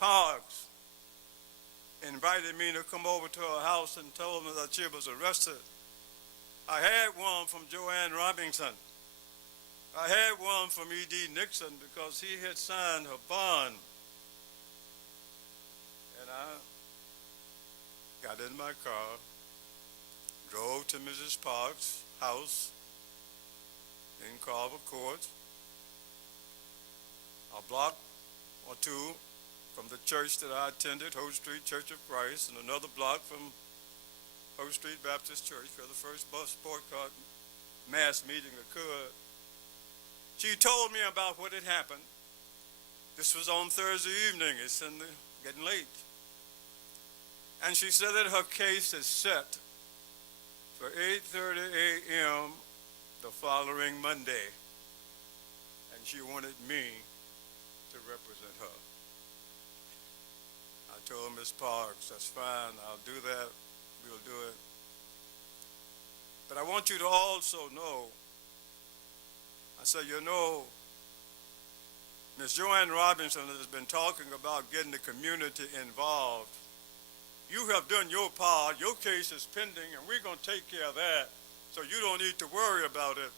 Parks, invited me to come over to her house and told me that she was arrested. I had one from Joanne Robinson. I had one from E.D. Nixon because he had signed her bond. And I got in my car, drove to Mrs. Parks' house in Carver Court, a block or two from the church that I attended, Hope Street Church of Christ, and another block from Hope Street Baptist Church, where the first bus boycott mass meeting occurred, she told me about what had happened. This was on Thursday evening. It's getting late. And she said that her case is set for 8:30 a.m. the following Monday. And she wanted me to represent her. I told Ms. Parks, that's fine, I'll do that, we'll do it. But I want you to also know, I said, you know, Ms. Joanne Robinson has been talking about getting the community involved. You have done your part, your case is pending, and we're going to take care of that, so you don't need to worry about it.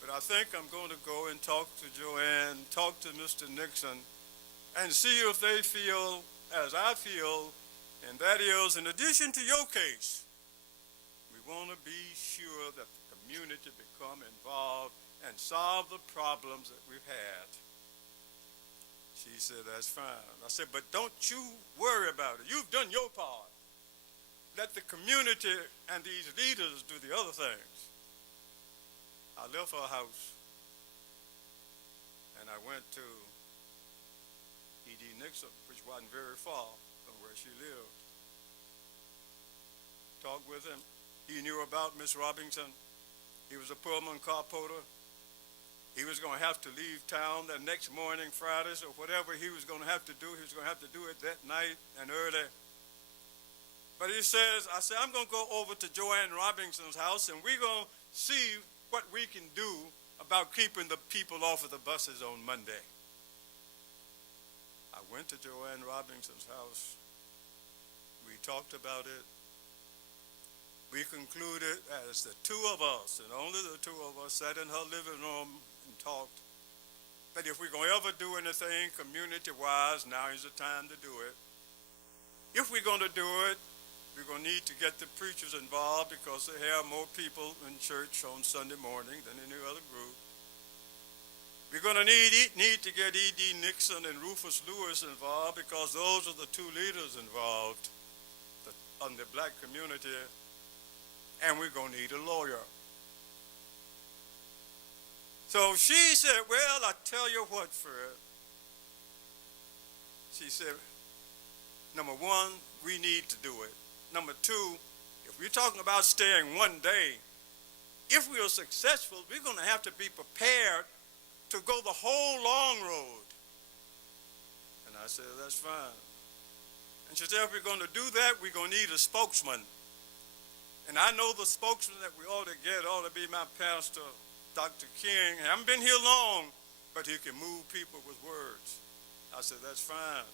But I think I'm going to go and talk to Joanne, talk to Mr. Nixon, and see if they feel as I feel, and that is, in addition to your case, we want to be sure that the community become involved and solve the problems that we've had. She said, that's fine. I said, but don't you worry about it. You've done your part. Let the community and these leaders do the other things. I left her house, and I went to E.D. Nixon, which wasn't very far from where she lived. Talked with him. He knew about Miss Robinson. He was a Pullman car porter. He was going to have to leave town the next morning, Friday, so whatever he was going to have to do, he was going to have to do it that night and early. But he says, I said, I'm going to go over to Joanne Robinson's house, and we're going to see what we can do about keeping the people off of the buses on Monday. I went to Joanne Robinson's house. We talked about it. We concluded as the two of us, and only the two of us, sat in her living room and talked, that if we're going to ever do anything community-wise, now is the time to do it. If we're going to do it, we're going to need to get the preachers involved because they have more people in church on Sunday morning than any other group. We're going to need to get E.D. Nixon and Rufus Lewis involved because those are the two leaders involved on the black community. And we're going to need a lawyer. So she said, well, I tell you what, Fred. She said, number one, we need to do it. Number two, if we're talking about staying one day, if we are successful, we're going to have to be prepared to go the whole long road. And I said, that's fine. And she said, if we're going to do that, we're going to need a spokesman. And I know the spokesman that we ought to get ought to be my pastor, Dr. King. I haven't been here long, but he can move people with words. I said, that's fine.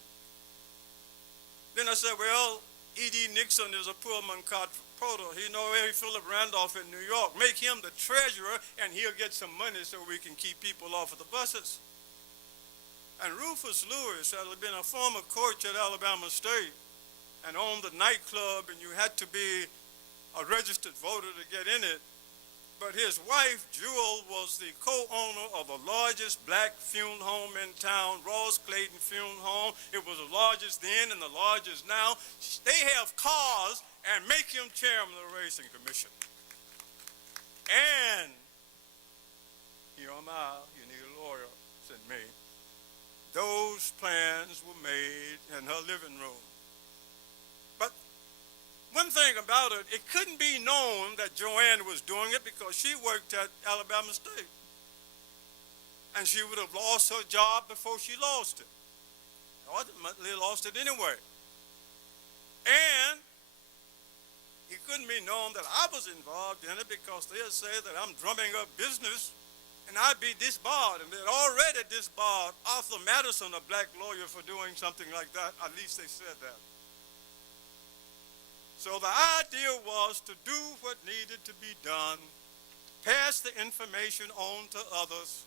Then I said, well, E.D. Nixon is a Pullman car porter. He knows Philip Randolph in New York. Make him the treasurer, and he'll get some money so we can keep people off of the buses. And Rufus Lewis had been a former coach at Alabama State and owned the nightclub, and you had to be a registered voter to get in it. But his wife, Jewel, was the co-owner of the largest black funeral home in town, Ross Clayton Funeral Home. It was the largest then and the largest now. They have cars and make him chairman of the racing commission. And here am I, you need a lawyer, said me. Those plans were made in her living room. But one thing about it, it couldn't be known that Joanne was doing it because she worked at Alabama State. And she would have lost her job before she lost it. Ultimately lost it anyway. And it couldn't be known that I was involved in it because they'll say that I'm drumming up business and I'd be disbarred. And they'd already disbarred Arthur Madison, a black lawyer, for doing something like that. At least they said that. So the idea was to do what needed to be done, pass the information on to others,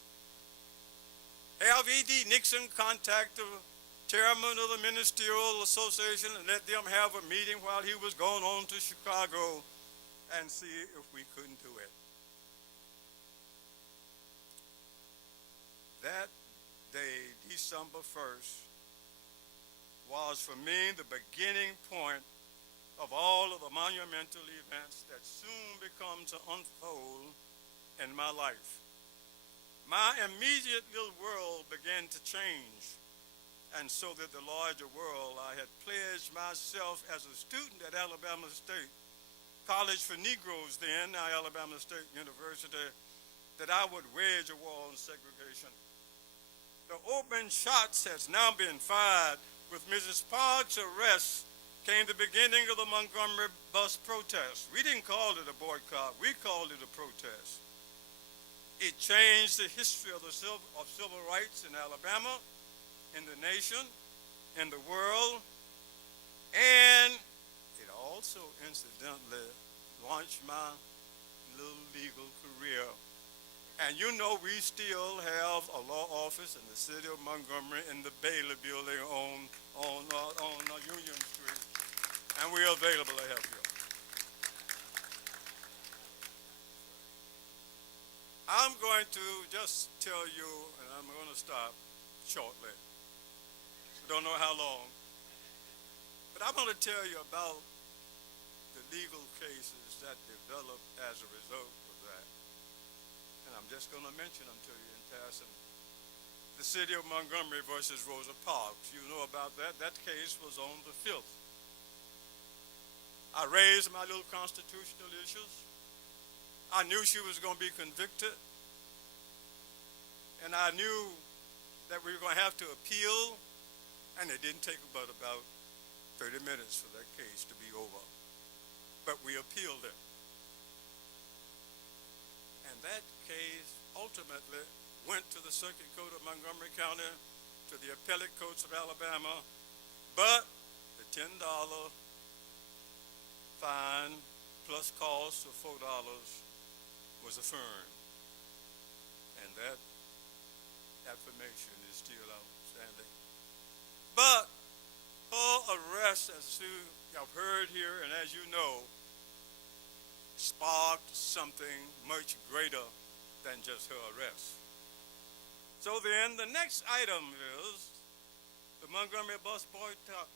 have E.D. Nixon contact the chairman of the Ministerial Association and let them have a meeting while he was going on to Chicago and see if we couldn't do it. That day, December 1st, was for me the beginning point of all of the monumental events that soon become to unfold in my life. My immediate little world began to change, and so did the larger world. I had pledged myself as a student at Alabama State College for Negroes then, now Alabama State University, that I would wage a war on segregation. The open shots has now been fired. With Mrs. Parks' arrest came the beginning of the Montgomery Bus Protest. We didn't call it a boycott, we called it a protest. It changed the history of civil rights in Alabama, in the nation, in the world, and it also incidentally launched my little legal career. And you know we still have a law office in the city of Montgomery in the Bailey building on Union Street, and we're available to help you. I'm going to just tell you, and I'm going to stop shortly. I don't know how long, but I'm going to tell you about the legal cases that developed as a result of that. And I'm just going to mention them to you in passing. The city of Montgomery versus Rosa Parks. You know about that. That case was on the 5th. I raised my little constitutional issues. I knew she was going to be convicted. And I knew that we were going to have to appeal. And it didn't take but about 30 minutes for that case to be over. But we appealed it. And that case ultimately went to the Circuit Court of Montgomery County, to the appellate courts of Alabama, but the $10 fine plus cost of $4 was affirmed. And that affirmation is still outstanding. But her arrest, as you have heard here and as you know, sparked something much greater than just her arrest. So then the next item is the Montgomery Bus Boycott,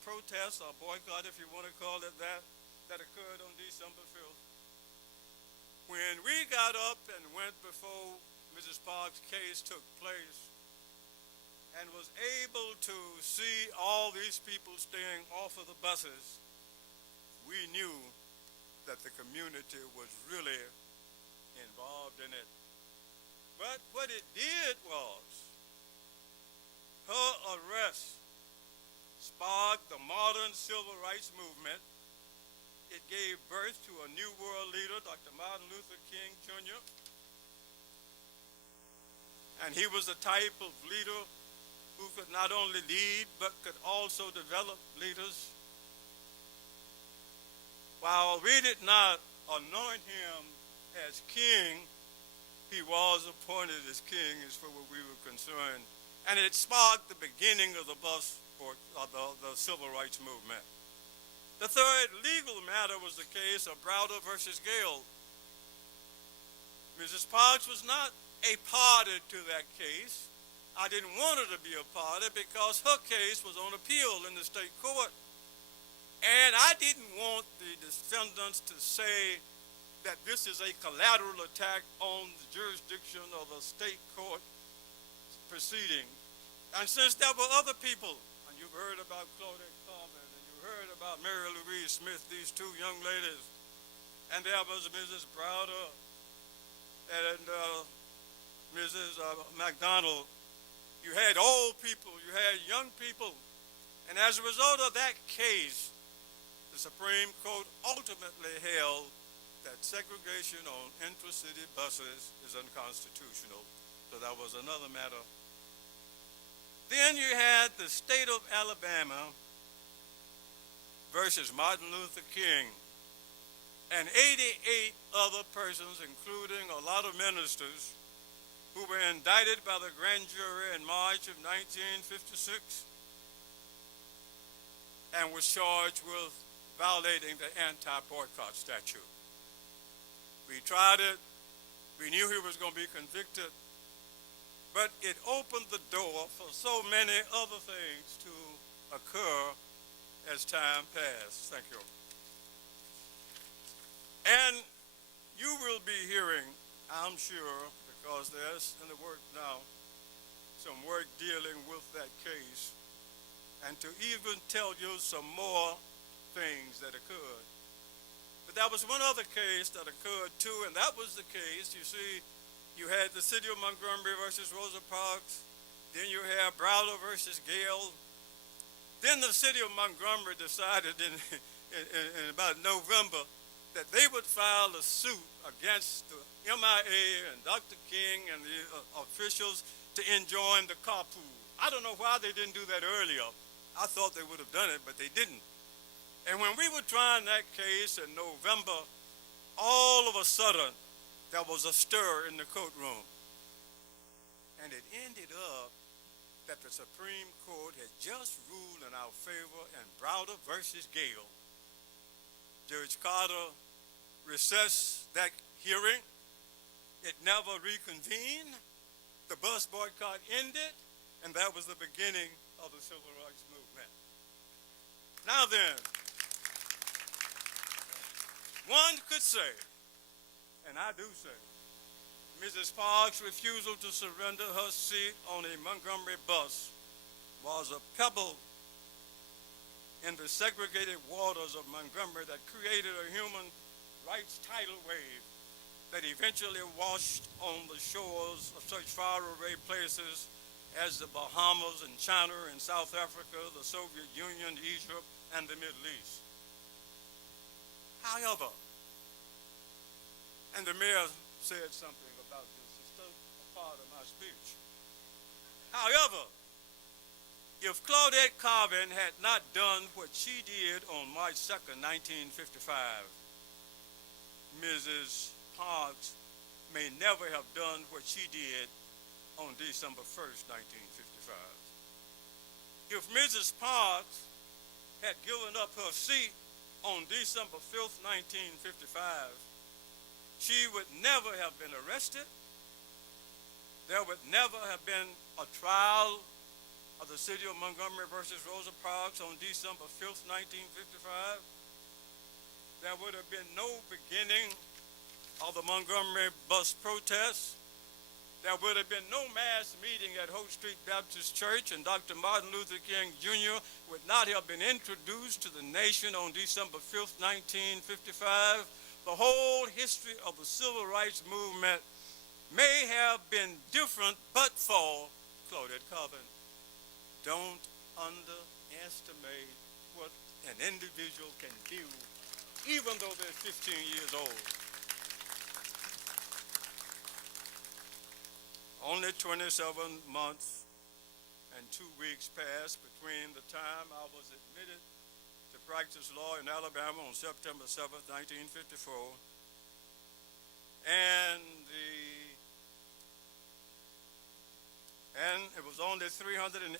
protest or boycott, if you want to call it that occurred on December 5th. When we got up and went before Mrs. Parks' case took place and was able to see all these people staying off of the buses, we knew that the community was really involved in it. But what it did was, her arrest sparked the modern civil rights movement. It gave birth to a new world leader, Dr. Martin Luther King Jr. And he was the type of leader who could not only lead, but could also develop leaders. While we did not anoint him as king, he was appointed as king as far as we were concerned. And it sparked the beginning of the the civil rights movement. The third legal matter was the case of Browder versus Gale. Mrs. Parks was not a party to that case. I didn't want her to be a party because her case was on appeal in the state court. And I didn't want the defendants to say that this is a collateral attack on the jurisdiction of the state court proceeding. And since there were other people, and you've heard about Claudette Corbin, and you've heard about Mary Louise Smith, these two young ladies, and there was Mrs. Browder and Mrs. McDonald. You had old people, you had young people, and as a result of that case, the Supreme Court ultimately held that segregation on intra-city buses is unconstitutional. So that was another matter. Then you had the state of Alabama versus Martin Luther King, and 88 other persons, including a lot of ministers, who were indicted by the grand jury in March of 1956 and was charged with violating the anti-boycott statute. We tried it. We knew he was going to be convicted. But it opened the door for so many other things to occur as time passed. Thank you. And you will be hearing I'm sure, because there's in the work now, some work dealing with that case, and to even tell you some more things that occurred. But there was one other case that occurred too, and that was the case, you see, you had the city of Montgomery versus Rosa Parks, then you have Browder versus Gale. Then the city of Montgomery decided in about November that they would file a suit against the MIA and Dr. King and the officials to enjoin the carpool. I don't know why they didn't do that earlier. I thought they would have done it, but they didn't. And when we were trying that case in November, all of a sudden, there was a stir in the courtroom. And it ended up that the Supreme Court had just ruled in our favor in Browder versus Gale. Judge Carter recessed that hearing. It never reconvened. The bus boycott ended, and that was the beginning of the civil rights movement. Now then, one could say, and I do say, Mrs. Parks' refusal to surrender her seat on a Montgomery bus was a pebble in the segregated waters of Montgomery that created a human rights tidal wave that eventually washed on the shores of such faraway places as the Bahamas and China and South Africa, the Soviet Union, Egypt, and the Middle East. However, and the mayor said something about this, it's still a part of my speech. However, if Claudette Colvin had not done what she did on March 2nd, 1955, Mrs. Parks may never have done what she did on December 1st, 1955. If Mrs. Parks had given up her seat on December 5th, 1955, she would never have been arrested. There would never have been a trial of the city of Montgomery versus Rosa Parks on December 5th, 1955. There would have been no beginning of the Montgomery Bus Protest. There would have been no mass meeting at Hope Street Baptist Church, and Dr. Martin Luther King Jr. would not have been introduced to the nation on December 5th, 1955. The whole history of the civil rights movement may have been different but for Claudette Colvin. Don't underestimate what an individual can do, even though they're 15 years old. Only 27 months and 2 weeks passed between the time I was admitted to practice law in Alabama on September 7th, 1954, and it was only 388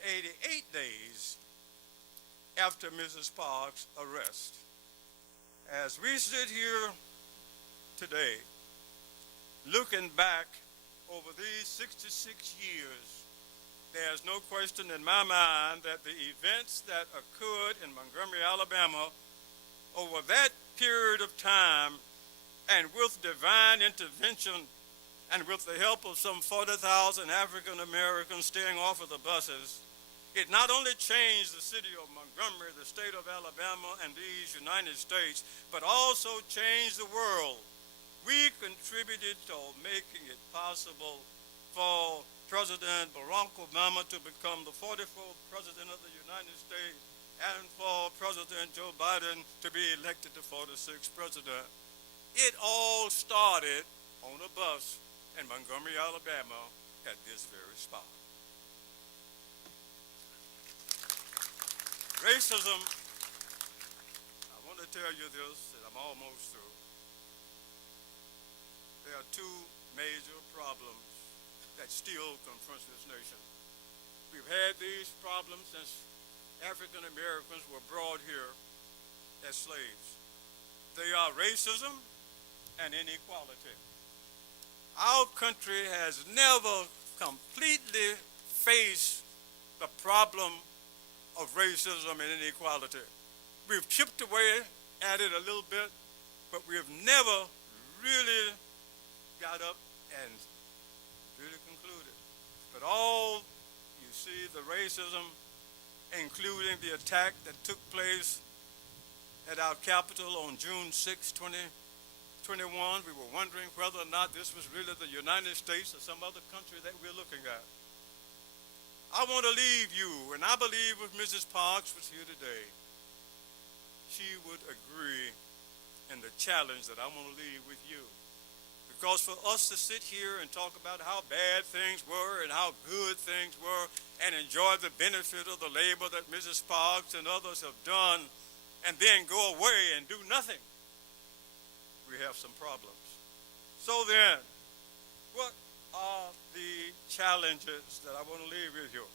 days after Mrs. Parks' arrest. As we sit here today, looking back over these 66 years, there's no question in my mind that the events that occurred in Montgomery, Alabama, over that period of time, and with divine intervention, and with the help of some 40,000 African Americans staying off of the buses, it not only changed the city of Montgomery, the state of Alabama, and these United States, but also changed the world. We contributed to making it possible for President Barack Obama to become the 44th President of the United States and for President Joe Biden to be elected the 46th President. It all started on a bus in Montgomery, Alabama at this very spot. Racism, I want to tell you this, and I'm almost through. There are two major problems that still confront this nation. We've had these problems since African Americans were brought here as slaves. They are racism and inequality. Our country has never completely faced the problem of racism and inequality. We've chipped away at it a little bit, but we have never really got up and duly concluded. But all, you see, the racism, including the attack that took place at our Capitol on June 6, 2021, we were wondering whether or not this was really the United States or some other country that we're looking at. I want to leave you, and I believe if Mrs. Parks was here today, she would agree in the challenge that I want to leave with you. Because for us to sit here and talk about how bad things were and how good things were and enjoy the benefit of the labor that Mrs. Parks and others have done and then go away and do nothing, we have some problems. So then, what are the challenges that I want to leave with you?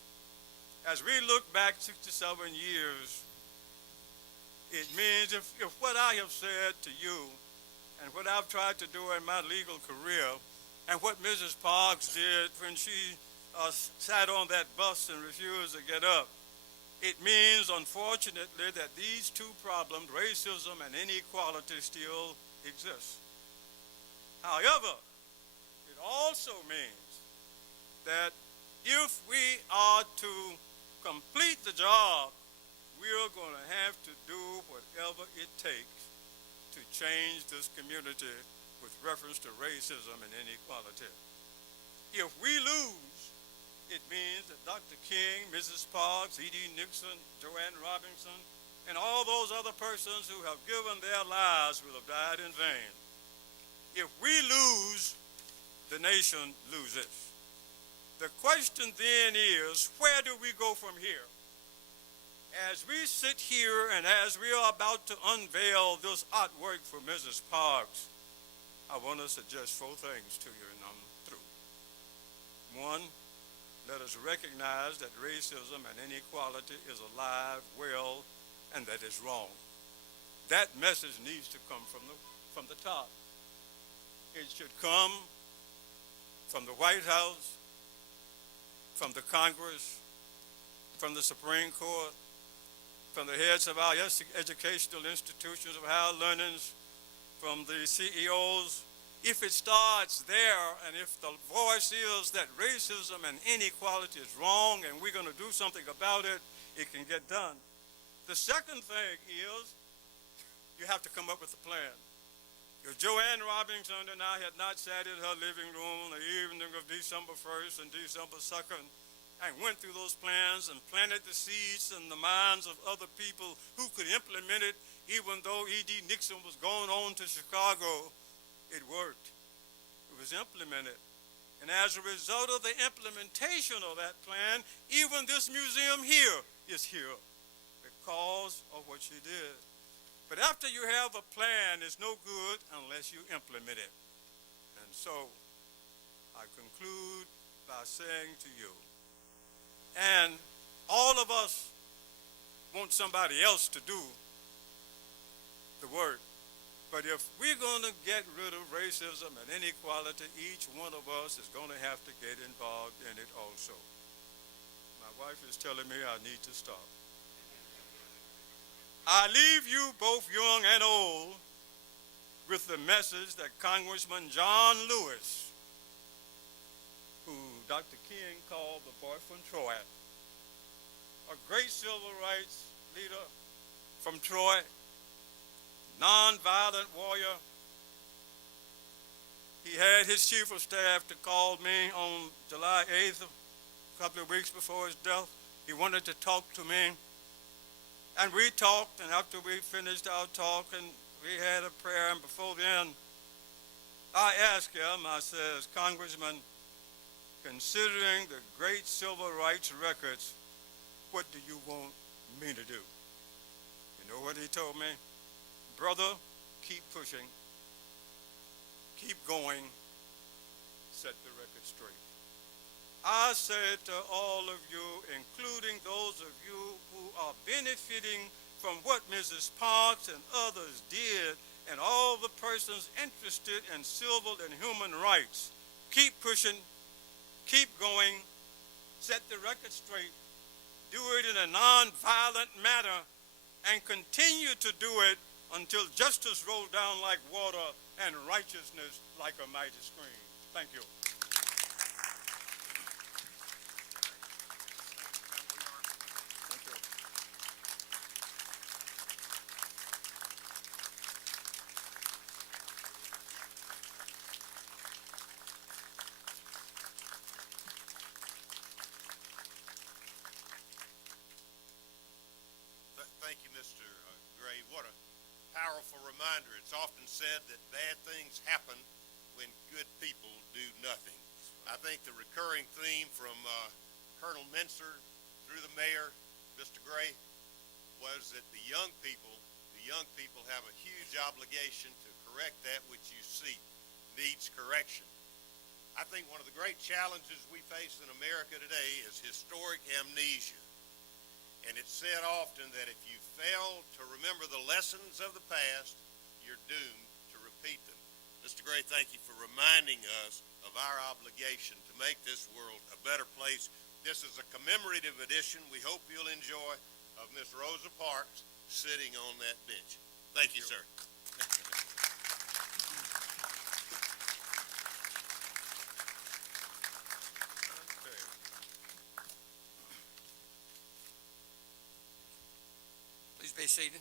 As we look back 67 years, it means if what I have said to you and what I've tried to do in my legal career and what Mrs. Parks did when she sat on that bus and refused to get up, it means, unfortunately, that these two problems, racism and inequality, still exist. However, it also means that if we are to complete the job, we're going to have to do whatever it takes to change this community with reference to racism and inequality. If we lose, it means that Dr. King, Mrs. Parks, E.D. Nixon, Joanne Robinson, and all those other persons who have given their lives will have died in vain. If we lose, the nation loses. The question then is, where do we go from here? As we sit here and as we are about to unveil this artwork for Mrs. Parks, I want to suggest four things to you and I'm through. One, let us recognize that racism and inequality is alive, well, and that is wrong. That message needs to come from the top. It should come from the White House, from the Congress, from the Supreme Court, from the heads of our educational institutions of higher learnings, from the CEOs. If it starts there, and if the voice is that racism and inequality is wrong and we're going to do something about it, it can get done. The second thing is you have to come up with a plan. If Joanne Robinson and I had not sat in her living room on the evening of December 1st and December 2nd and went through those plans and planted the seeds in the minds of other people who could implement it, even though E.D. Nixon was going on to Chicago, it worked. It was implemented. And as a result of the implementation of that plan, even this museum here is here because of what she did. But after you have a plan, it's no good unless you implement it. And so I conclude by saying to you, and all of us want somebody else to do the work. But if we're going to get rid of racism and inequality, each one of us is going to have to get involved in it also. My wife is telling me I need to stop. I leave you both young and old with the message that Congressman John Lewis, who Dr. King called the boy from Troy, a great civil rights leader from Troy, nonviolent warrior. He had his chief of staff to call me on July 8th, a couple of weeks before his death. He wanted to talk to me. And we talked, and after we finished our talk, and we had a prayer, and before then, I asked him, I says, Congressman, considering the great civil rights records, what do you want me to do? You know what he told me? Brother, keep pushing, keep going, set the record straight. I said to all of you, including those of you who are benefiting from what Mrs. Parks and others did, and all the persons interested in civil and human rights, keep pushing, keep going, set the record straight, do it in a nonviolent manner, and continue to do it until justice rolls down like water and righteousness like a mighty stream. Thank you. Thank you. Thank you, Mr. Gray. What a powerful reminder. It's often said that bad things happen when good people do nothing. I think the recurring theme from Colonel Menser through the mayor, Mr. Gray, was that the young people have a huge obligation to correct that which you see needs correction. I think one of the great challenges we face in America today is historic amnesia. And it's said often that if you fail to remember the lessons of the past, you're doomed to repeat them. Mr. Gray, thank you for reminding us of our obligation to make this world a better place. This is a commemorative edition we hope you'll enjoy of Miss Rosa Parks sitting on that bench. Thank you, sir. Please be seated.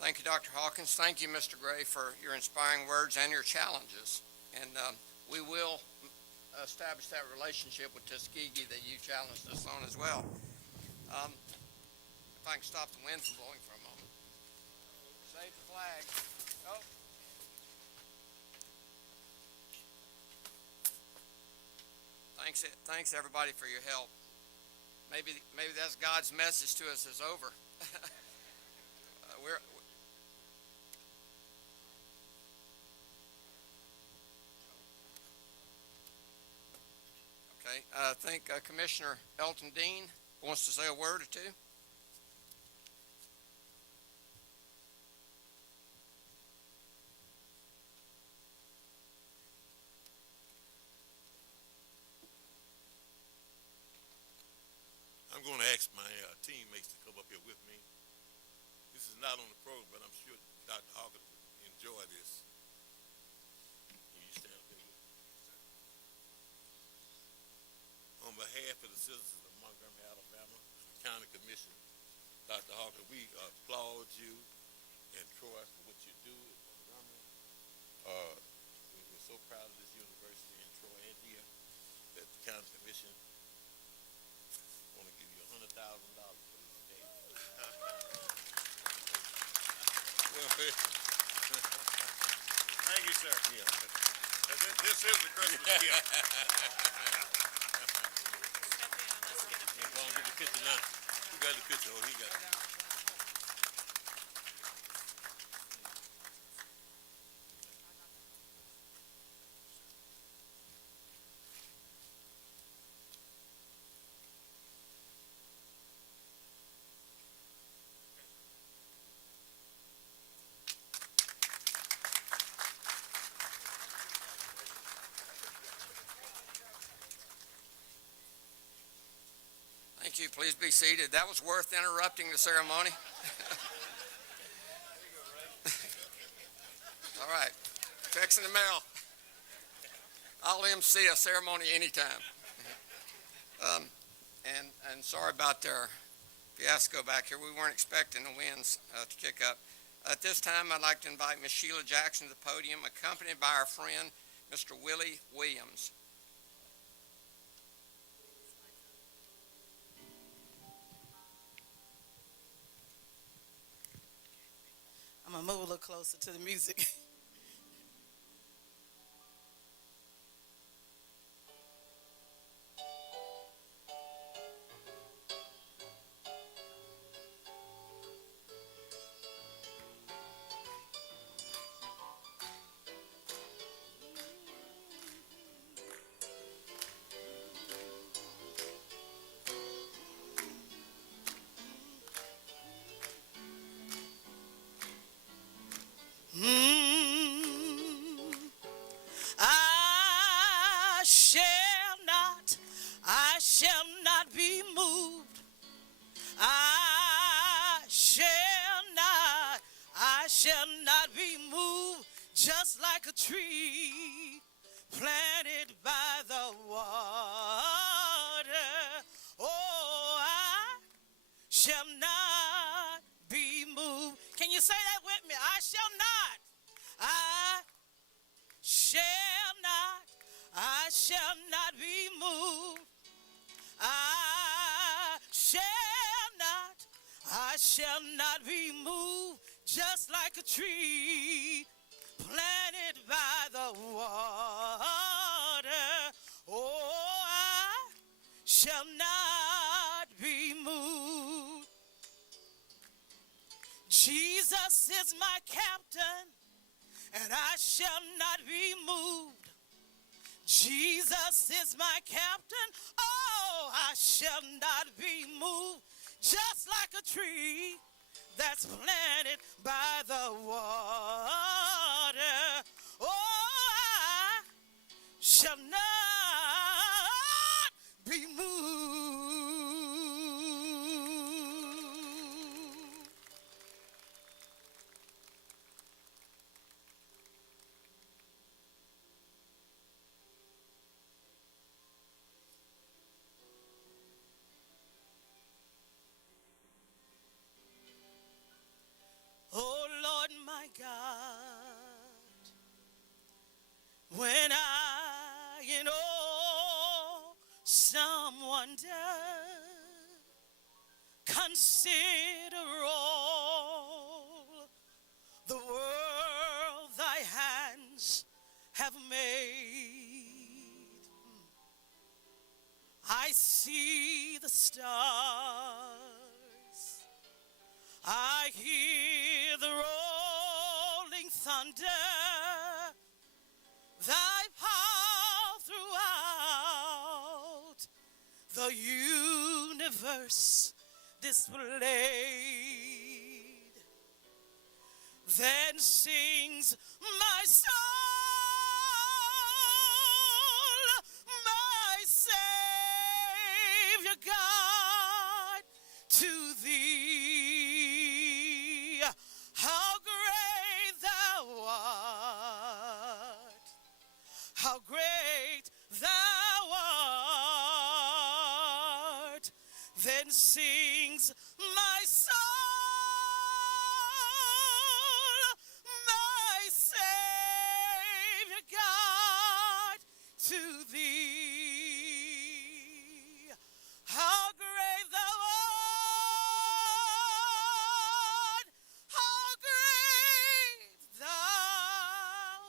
Thank you, Dr. Hawkins. Thank you, Mr. Gray, for your inspiring words and your challenges. And we will establish that relationship with Tuskegee that you challenged us on as well. If I can stop the wind from blowing for a moment. Save the flag. Oh. Thanks everybody for your help. Maybe that's God's message to us is over. Okay. I think Commissioner Elton Dean wants to say a word or two. I'm going to ask my teammates to come up here with me. This is not on the program, but I'm sure Dr. Hawkins would enjoy this. Can you stand up here with me? On behalf of the citizens of Montgomery, Alabama, County Commission, Dr. Hawkins, we applaud you and Troy for what you do in Montgomery. We're so proud of this university in Troy and here that the County Commission want to give you $100,000 for this game. Thank you, sir. Yeah. This is the Christmas gift. Yeah, go on, get the picture now. Who got the picture? Oh, he got it. Thank you. Please be seated. That was worth interrupting the ceremony. All right. Checks in the mail. I'll MC a ceremony anytime. And sorry about their fiasco back here. We weren't expecting the winds to kick up. At this time, I'd like to invite Ms. Sheila Jackson to the podium, accompanied by our friend, Mr. Willie Williams. I'm gonna move a little closer to the music. I shall not be moved. I shall not be moved. just like a tree planted by the water. Oh, I shall not be moved. Can you say that with me? I shall not. I shall not be moved. I shall not be moved, just like a tree planted by the water. Oh, I shall not be moved. Jesus is my captain, and I shall not be moved. Jesus is my captain, oh, I shall not be moved, just like a tree that's planted by the water. Oh, I shall not be moved. Oh Lord my God, when I in awesome wonder consider all the world thy hands have made, I see the stars, I hear the rolling thunder, thy power throughout the universe displayed. Then sings my soul, my Savior God, to thee. How great thou art, how great thou art. Then sings my soul, my Savior God, to thee. How great thou art, how great thou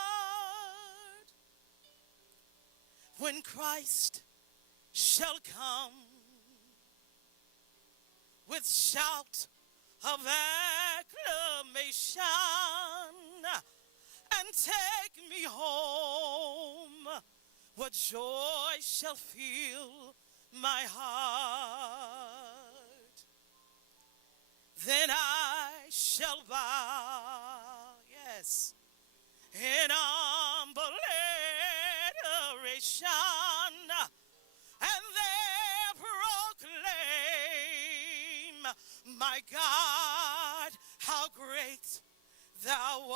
art. When Christ shall come with shout of acclamation and take me home, what joy shall fill my heart. Then I shall bow, yes, in humble adoration, and there proclaim, my God, how great thou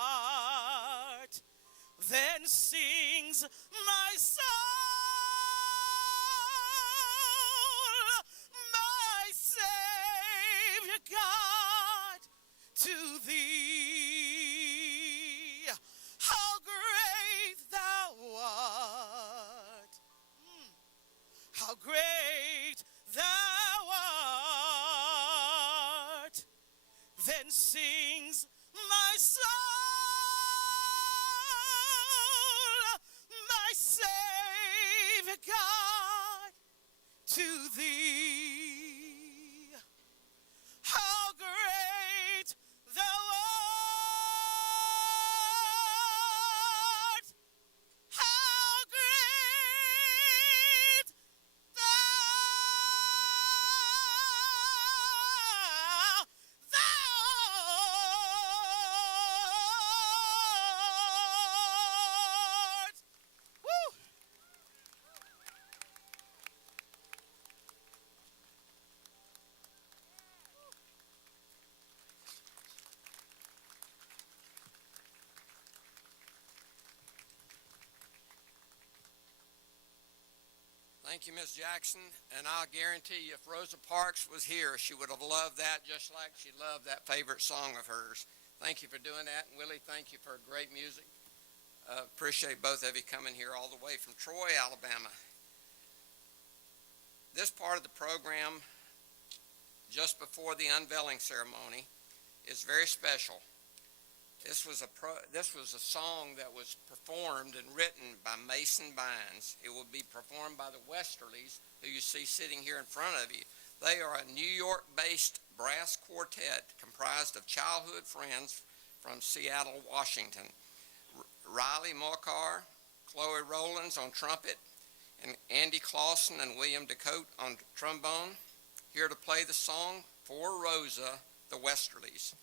art. Then sings my soul, my Savior God, to thee. How great thou art, how great thou art. Then sings my soul, my Savior Thank you, Ms. Jackson. And I'll guarantee you, if Rosa Parks was here, she would have loved that just like she loved that favorite song of hers. Thank you for doing that. And Willie, thank you for great music. Appreciate both of you coming here all the way from Troy, Alabama. This part of the program, just before the unveiling ceremony, is very special. This was a song that was performed and written by Mason Bynes. It will be performed by the Westerlies, who you see sitting here in front of you. They are a New York-based brass quartet comprised of childhood friends from Seattle, Washington. Riley Mocar, Chloe Rowlands on trumpet, and Andy Clausen and William DeCote on trombone, here to play the song For Rosa, the Westerlies.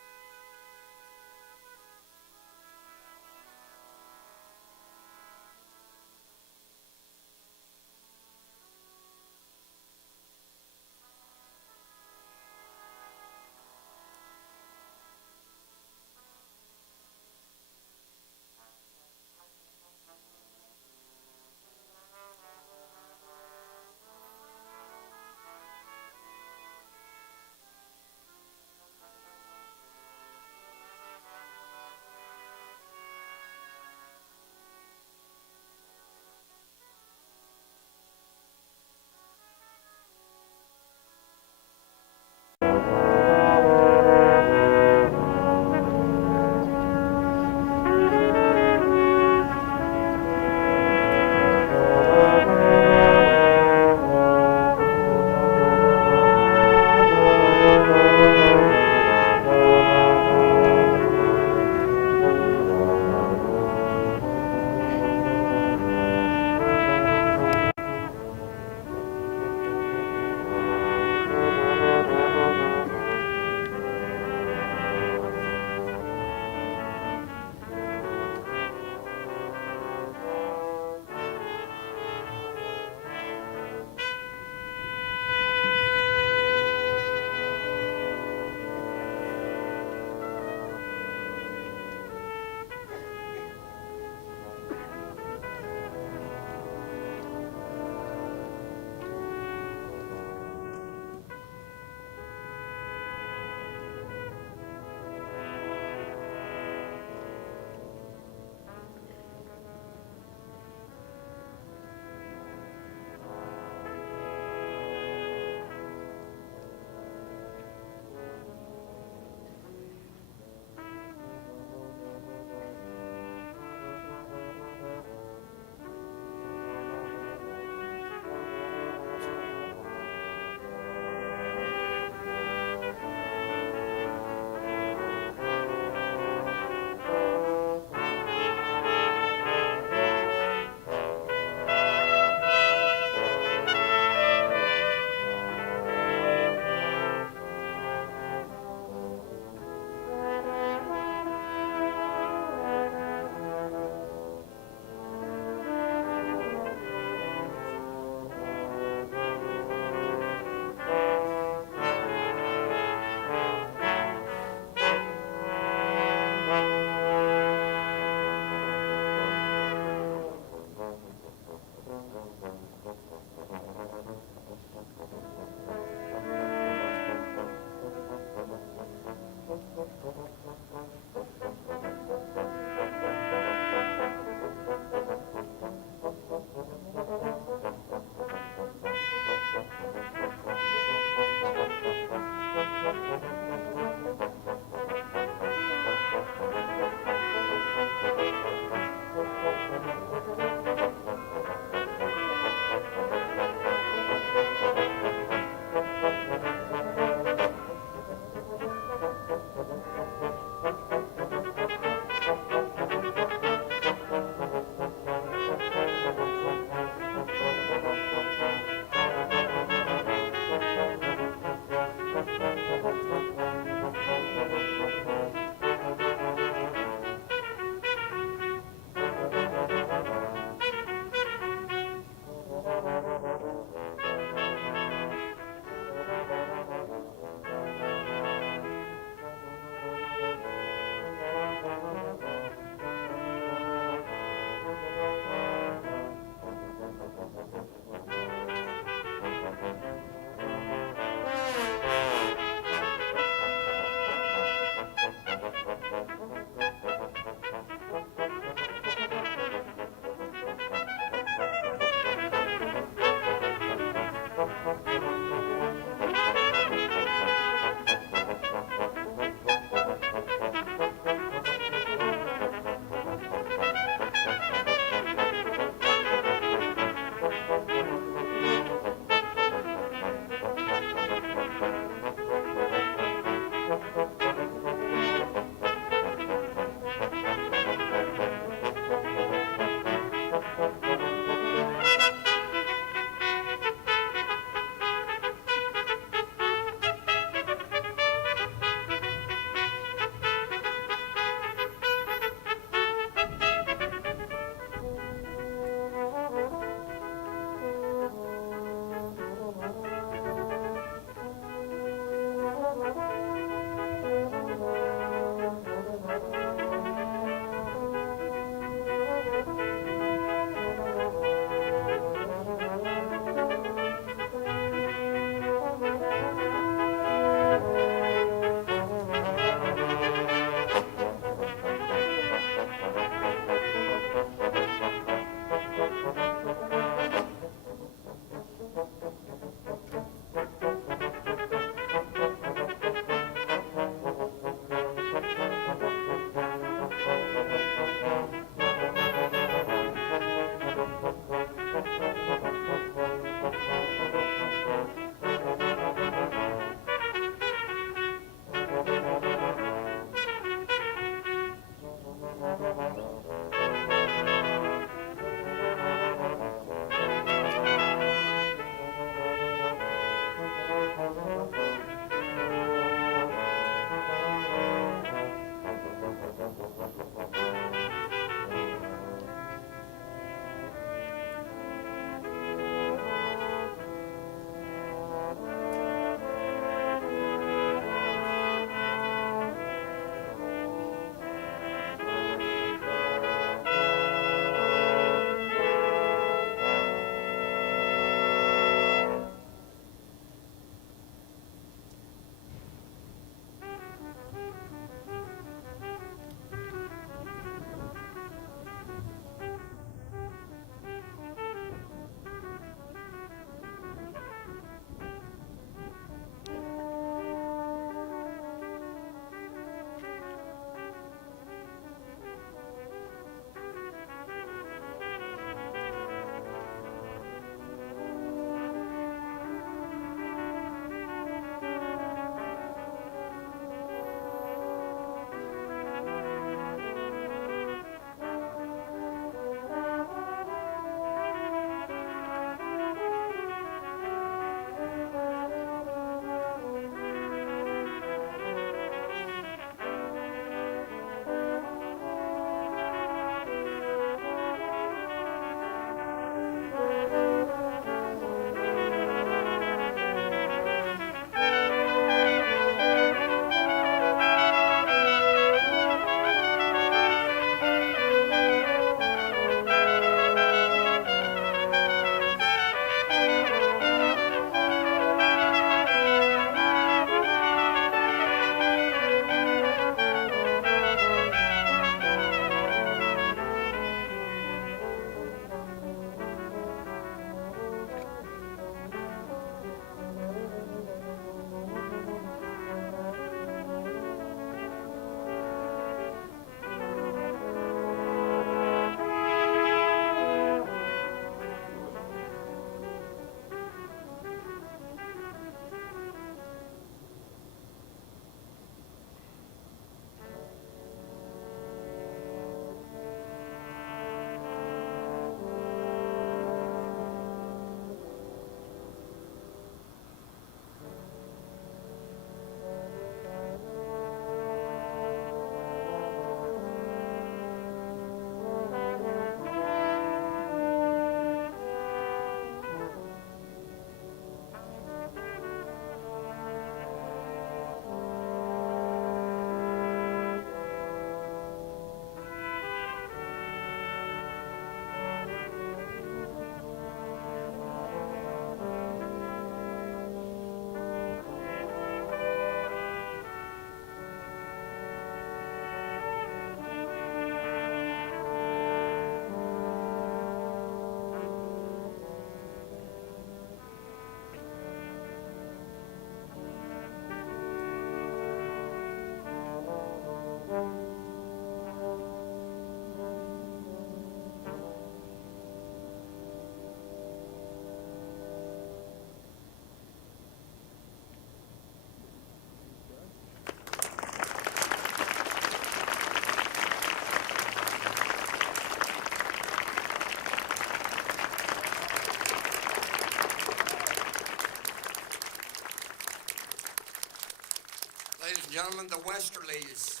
Gentlemen, the Westerlies.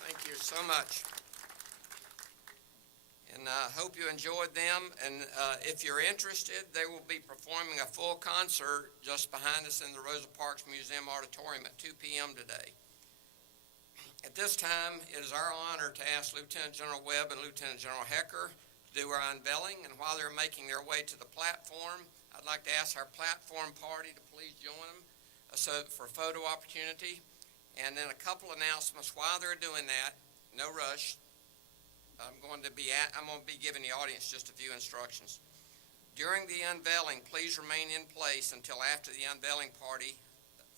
Thank you so much. And I hope you enjoyed them. And if you're interested, they will be performing a full concert just behind us in the Rosa Parks Museum Auditorium at 2 p.m. today. At this time, it is our honor to ask Lieutenant General Webb and Lieutenant General Hecker to do our unveiling. And while they're making their way to the platform, I'd like to ask our platform party to please join them for photo opportunity. And then a couple announcements while they're doing that. No rush. I'm going to be giving the audience just a few instructions. During the unveiling, please remain in place until after the unveiling party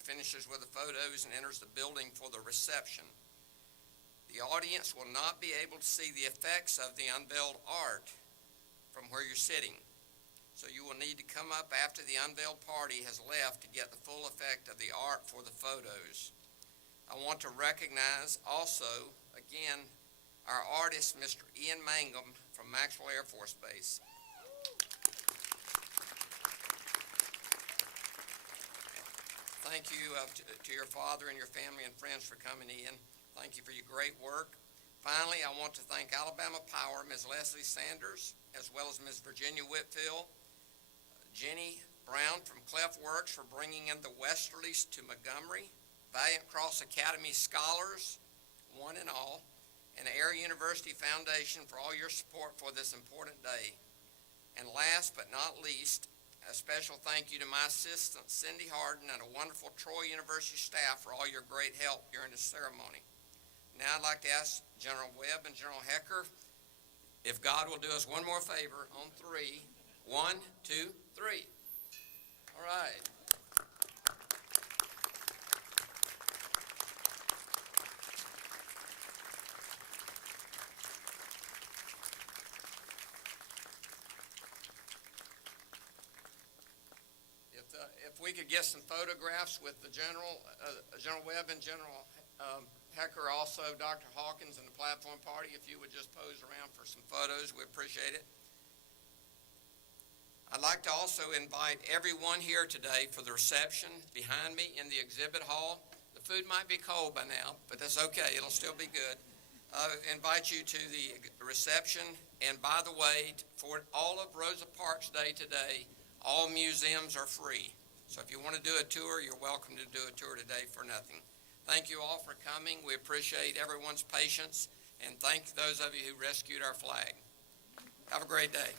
finishes with the photos and enters the building for the reception. The audience will not be able to see the effects of the unveiled art from where you're sitting. So you will need to come up after the unveiled party has left to get the full effect of the art for the photos. I want to recognize also, again, our artist, Mr. Ian Mangum from Maxwell Air Force Base. Thank you to your father and your family and friends for coming in. Thank you for your great work. Finally, I want to thank Alabama Power, Ms. Leslie Sanders, as well as Ms. Virginia Whitfield, Jenny Brown from Clef Works for bringing in the Westerlies to Montgomery, Valiant Cross Academy scholars, one and all, and the Aries University Foundation for all your support for this important day. And last but not least, a special thank you to my assistant, Cindy Harden, and a wonderful Troy University staff for all your great help during this ceremony. Now I'd like to ask General Webb and General Hecker if God will do us one more favor on three. 1, 2, 3. All right. If we could get some photographs with the General Webb and General Hecker, also Dr. Hawkins and the platform party, if you would just pose around for some photos, we appreciate it. I'd like to also invite everyone here today for the reception behind me in the exhibit hall. The food might be cold by now, but that's okay. It'll still be good. Invite you to the reception. And by the way, for all of Rosa Parks Day today, all museums are free. So if you want to do a tour, you're welcome to do a tour today for nothing. Thank you all for coming. We appreciate everyone's patience, and thank those of you who rescued our flag. Have a great day.